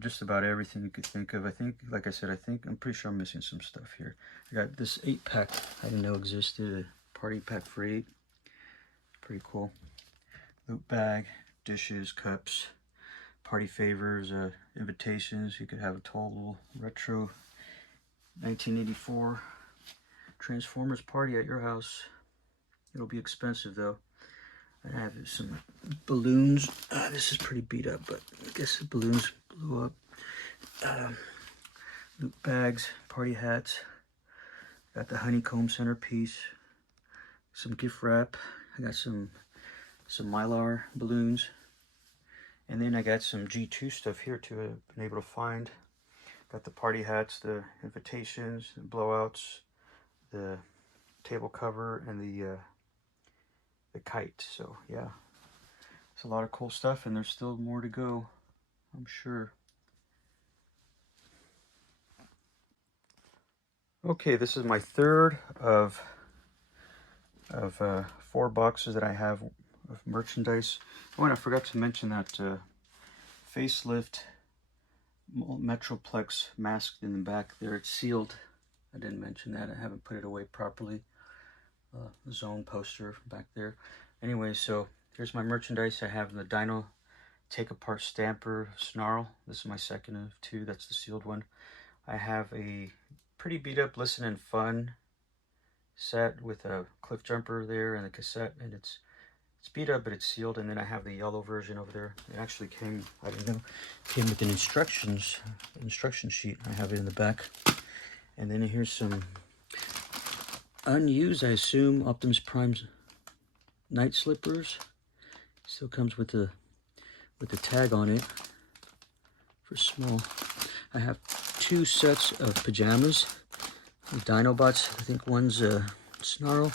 just about everything you could think of. I think, like I said, I'm pretty sure I'm missing some stuff here. I got this 8-pack I didn't know existed, a party pack for 8. Pretty cool. Loot bag, dishes, cups, party favors, invitations. You could have a total retro 1984 Transformers party at your house. It'll be expensive though. I have some balloons. This is pretty beat up, but I guess the balloons blew up. Loot bags, party hats. Got the honeycomb centerpiece. Some gift wrap. I got some Mylar balloons. And then I got some G2 stuff here too. I've been able to find. Got the party hats, the invitations, the blowouts, the table cover, and the kite. So yeah, it's a lot of cool stuff, and there's still more to go, I'm sure. Okay, this is my third of 4 boxes that I have of merchandise. Oh, and I forgot to mention that facelift Metroplex mask in the back there. It's sealed. I didn't mention that. I haven't put it away properly. Zone poster back there. Anyway, so here's my merchandise. I have the Dino Take Apart Stamper Snarl. This is my second of 2. That's the sealed one. I have a pretty beat up Listen and Fun set with a cliff jumper there and a cassette, and it's beat up, but it's sealed. And then I have the yellow version over there. It actually came, I didn't know, came with an instruction sheet. I have it in the back. And then here's some unused, I assume, Optimus Prime's night slippers. Still comes with the tag on it for small. I have 2 sets of pajamas, the Dinobots. I think one's Snarl,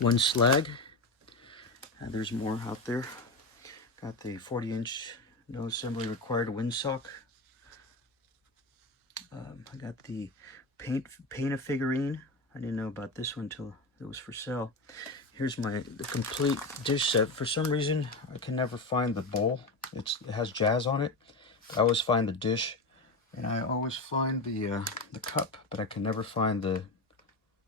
one's Slag. There's more out there. Got the 40-inch no assembly required windsock. I got the paint a figurine. I didn't know about this one until it was for sale. Here's the complete dish set. For some reason, I can never find the bowl. It has jazz on it. But I always find the dish, and I always find the cup, but I can never find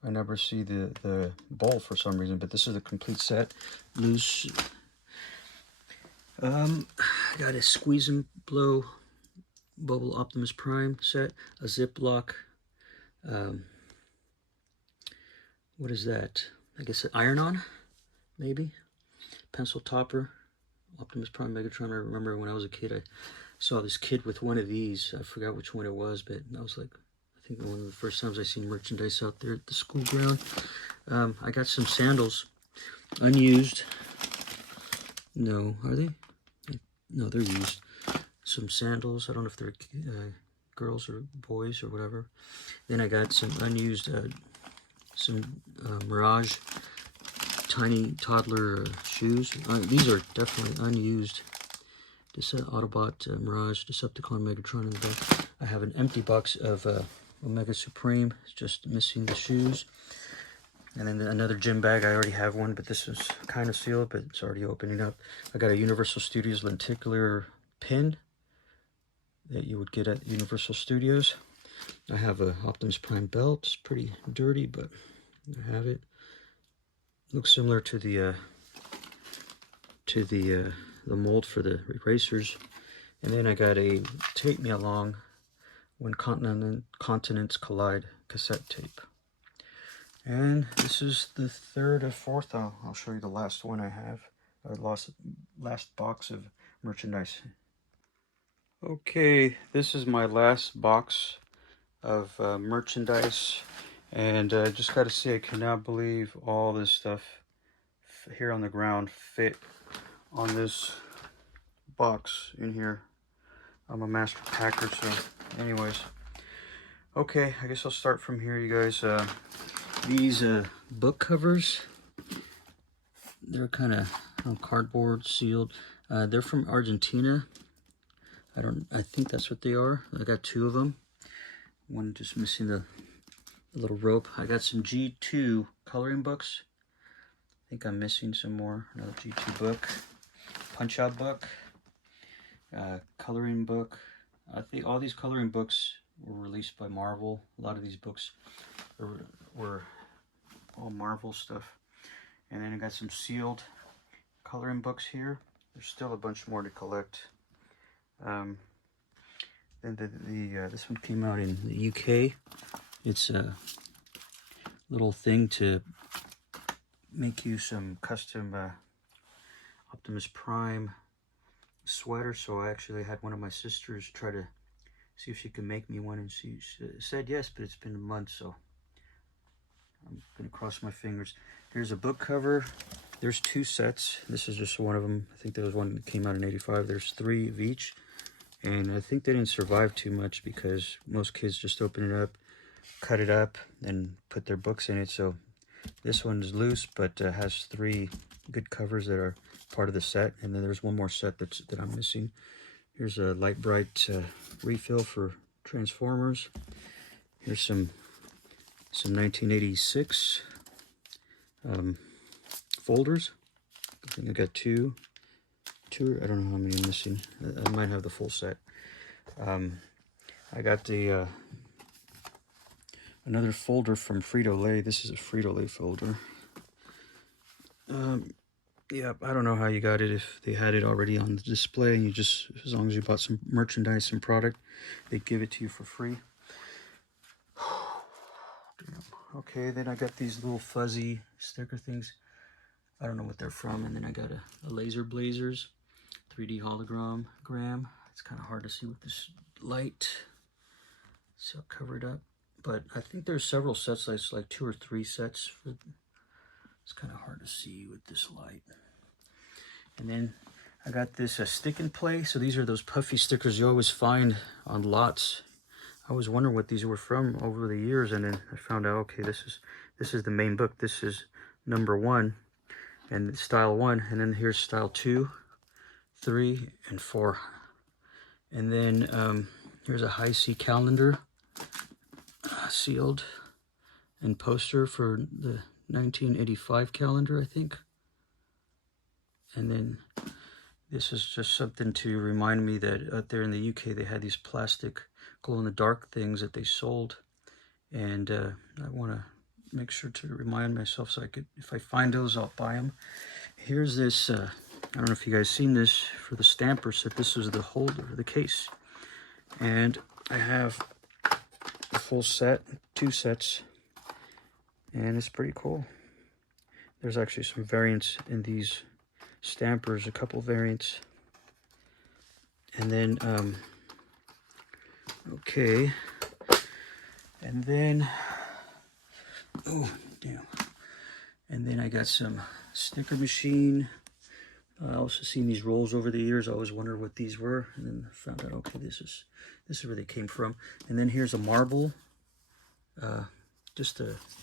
I never see the bowl for some reason. But this is a complete set. Loose. I got a squeeze and blow bubble Optimus Prime set, a Ziploc. What is that? I guess an iron-on, maybe. Pencil topper, Optimus Prime Megatron. I remember when I was a kid, I saw this kid with one of these. I forgot which one it was, but that was like, I think one of the first times I seen merchandise out there at the school ground. I got some sandals, unused. No, are they? No, they're used. Some sandals. I don't know if they're girls or boys or whatever. Then I got some unused, Mirage tiny toddler shoes. These are definitely unused. This Autobot Mirage Decepticon Megatron in the back. I have an empty box of Omega Supreme. It's just missing the shoes. And then another gym bag. I already have one, but this is kind of sealed, but it's already opening up. I got a Universal Studios lenticular pin that you would get at Universal Studios. I have a Optimus Prime belt. It's pretty dirty, but I have it. Looks similar to the mold for the erasers. And then I got a Take Me Along When Continents Collide cassette tape. And this is the 3rd or 4th. I'll show you the last one I have. Last box of merchandise. Okay, this is my last box of merchandise. And I just got to say, I cannot believe all this stuff here on the ground fit on this box in here. I'm a master packer, so anyways. Okay, I guess I'll start from here, you guys. These book covers, they're kind of cardboard sealed. They're from Argentina. I think that's what they are. I got 2 of them. One just missing the little rope. I got some G2 coloring books. I think I'm missing some more. Another G2 book. Punch Out book. Coloring book. I think all these coloring books were released by Marvel. A lot of these books were all Marvel stuff. And then I got some sealed coloring books here. There's still a bunch more to collect. Then this one came out in the UK. It's a little thing to make you some custom Optimus Prime sweater. So I actually had one of my sisters try to see if she could make me one, and she said yes, but it's been a month, so I'm gonna cross my fingers. Here's a book cover. There's 2 sets. This is just one of them. I think there was one that came out in '85. There's 3 of each. And I think they didn't survive too much because most kids just open it up, cut it up, and put their books in it. So this one is loose, but has 3 good covers that are part of the set. And then there's one more set that I'm missing. Here's a Light Bright refill for Transformers. Here's some 1986 folders. I think I got 2. I don't know how many I'm missing. I might have the full set. I got the another folder from Frito-Lay. This is a Frito-Lay folder. Yeah, I don't know how you got it, if they had it already on the display and you just, as long as you bought some merchandise and product, they'd give it to you for free. Damn. Okay, then I got these little fuzzy sticker things. I don't know what they're from. And then I got a Laser Blazers 3D hologram. It's kind of hard to see with this light, so I'll cover it up. But I think there's several sets, like 2 or 3 sets. It's kind of hard to see with this light. And then I got this stick and play. So these are those puffy stickers you always find on lots. I was wondering what these were from over the years, and then I found out, okay, this is the main book. This is number 1 and style 1, and then here's style 2, 3, and 4. And then here's a high C calendar, sealed, and poster for the 1985 calendar, I think. And then this is just something to remind me that out there in the UK they had these plastic glow-in-the-dark things that they sold, and I want to make sure to remind myself, so I could, if I find those, I'll buy them. Here's this, I don't know if you guys seen this, for the stamper set. This is the holder, the case, and I have the full set, 2 sets, and it's pretty cool. There's actually some variants in these stampers, a couple variants. And then okay, and then, oh damn, and then I got some sticker machine. I also seen these rolls over the years. I always wondered what these were, and then I found out, okay, this is where they came from. And then here's a marble, just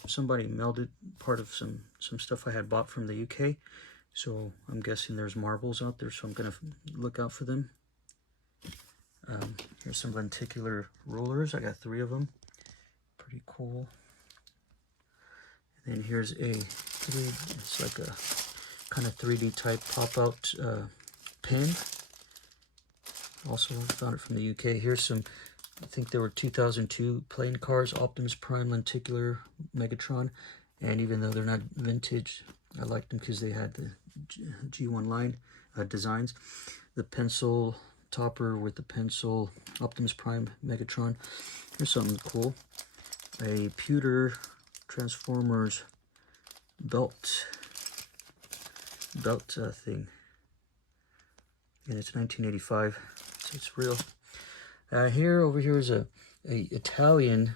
somebody melded part of some stuff I had bought from the UK. So I'm guessing there's marbles out there, so I'm gonna look out for them. Here's some lenticular rollers. I got 3 of them. Pretty cool. And then here's it's like a kind of 3D type pop-out pin. Also found it from the UK. Here's some, I think there were 2002 playing cards, Optimus Prime, Lenticular, Megatron. And even though they're not vintage, I liked them because they had the G1 line designs. The pencil topper with the pencil, Optimus Prime, Megatron. Here's something cool. A pewter Transformers belt thing. And it's 1985, so it's real. Over here is a Italian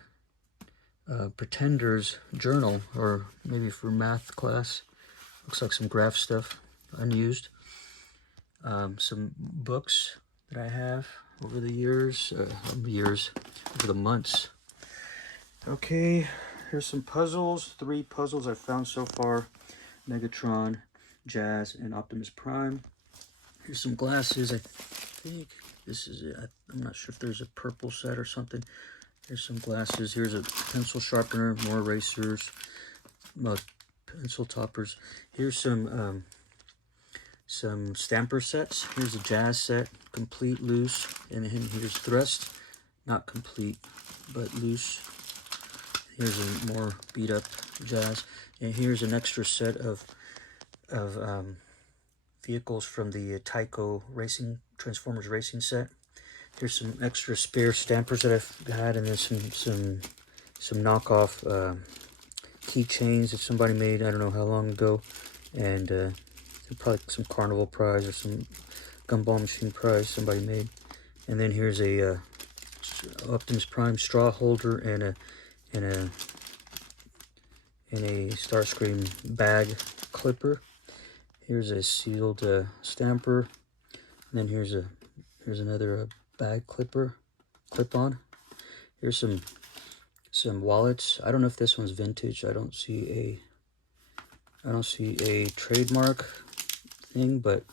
Pretenders journal, or maybe for math class. Looks like some graph stuff, unused. Some books that I have over the years, over the months. Okay, here's some puzzles. 3 puzzles I've found so far: Megatron, Jazz, and Optimus Prime. Here's some glasses. I think this is it. I'm not sure if there's a purple set or something. Here's some glasses. Here's a pencil sharpener, more erasers, pencil toppers. Here's some stamper sets. Here's a Jazz set, complete, loose, and then here's Thrust, not complete but loose. Here's a more beat up Jazz, and here's an extra set of vehicles from the Tyco Racing Transformers Racing set. Here's some extra spare stampers that I've had, and then some knockoff keychains that somebody made, I don't know how long ago, and probably some Carnival prize or some Gumball Machine prize somebody made. And then here's a Optimus Prime straw holder and a Starscream bag clipper. Here's a sealed stamper, and then here's another bag clip-on. Here's some wallets. I don't know if this one's vintage. I don't see a trademark thing, but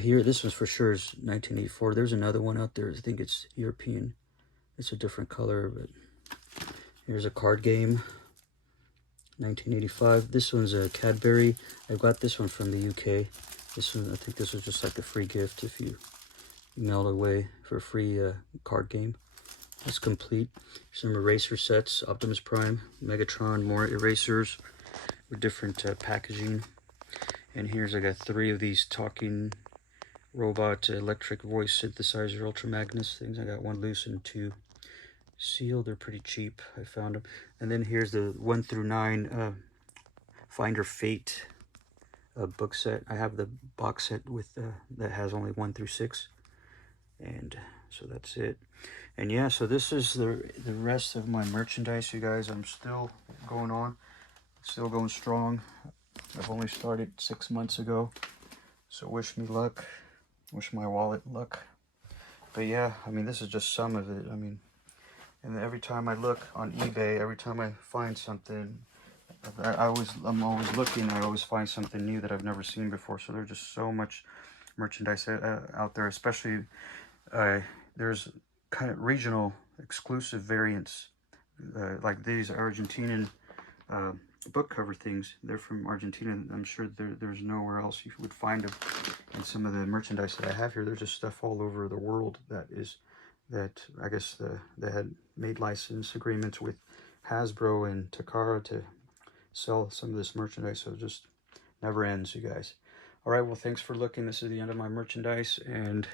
here, this one's for sure is 1984. There's another one out there. I think it's European. It's a different color, but here's a card game, 1985. This one's a Cadbury. I got this one from the UK. This one, I think this was just like a free gift if you mail it away for a free card game. It's complete. Some eraser sets, Optimus Prime, Megatron, more erasers with different packaging. And here's, I got 3 of these talking robot electric voice synthesizer Ultra Magnus things. I got 1 loose and 2 sealed. They're pretty cheap. I found them. And then here's the 1 through 9 Finder Fate book set. I have the box set with that has only 1 through 6, and so that's it. And yeah, so this is the rest of my merchandise, you guys. I'm still going on, still going strong. I've only started 6 months ago, so wish me luck, wish my wallet luck. But yeah, I mean, this is just some of it. I mean, and every time I look on eBay, every time I find something, I'm always looking. I always find something new that I've never seen before. So there's just so much merchandise out there. Especially there's kind of regional exclusive variants, like these Argentinian book cover things. They're from Argentina. I'm sure there's nowhere else you would find them. And some of the merchandise that I have here, there's just stuff all over the world that I guess they had made license agreements with Hasbro and Takara to sell some of this merchandise. So it just never ends, you guys. All right, well, thanks for looking. This is the end of my merchandise, and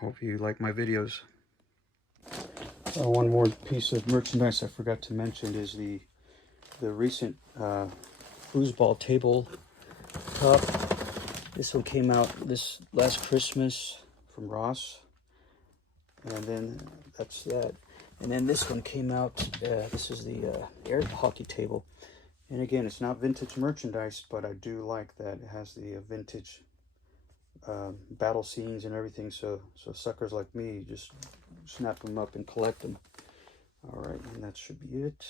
hope you like my videos. One more piece of merchandise I forgot to mention is the recent foosball table cup. This one came out this last Christmas from Ross, and then that's that. And then this one came out. This is the air hockey table. And again, it's not vintage merchandise, but I do like that it has the vintage battle scenes and everything. So suckers like me just snap them up and collect them. All right, and that should be it.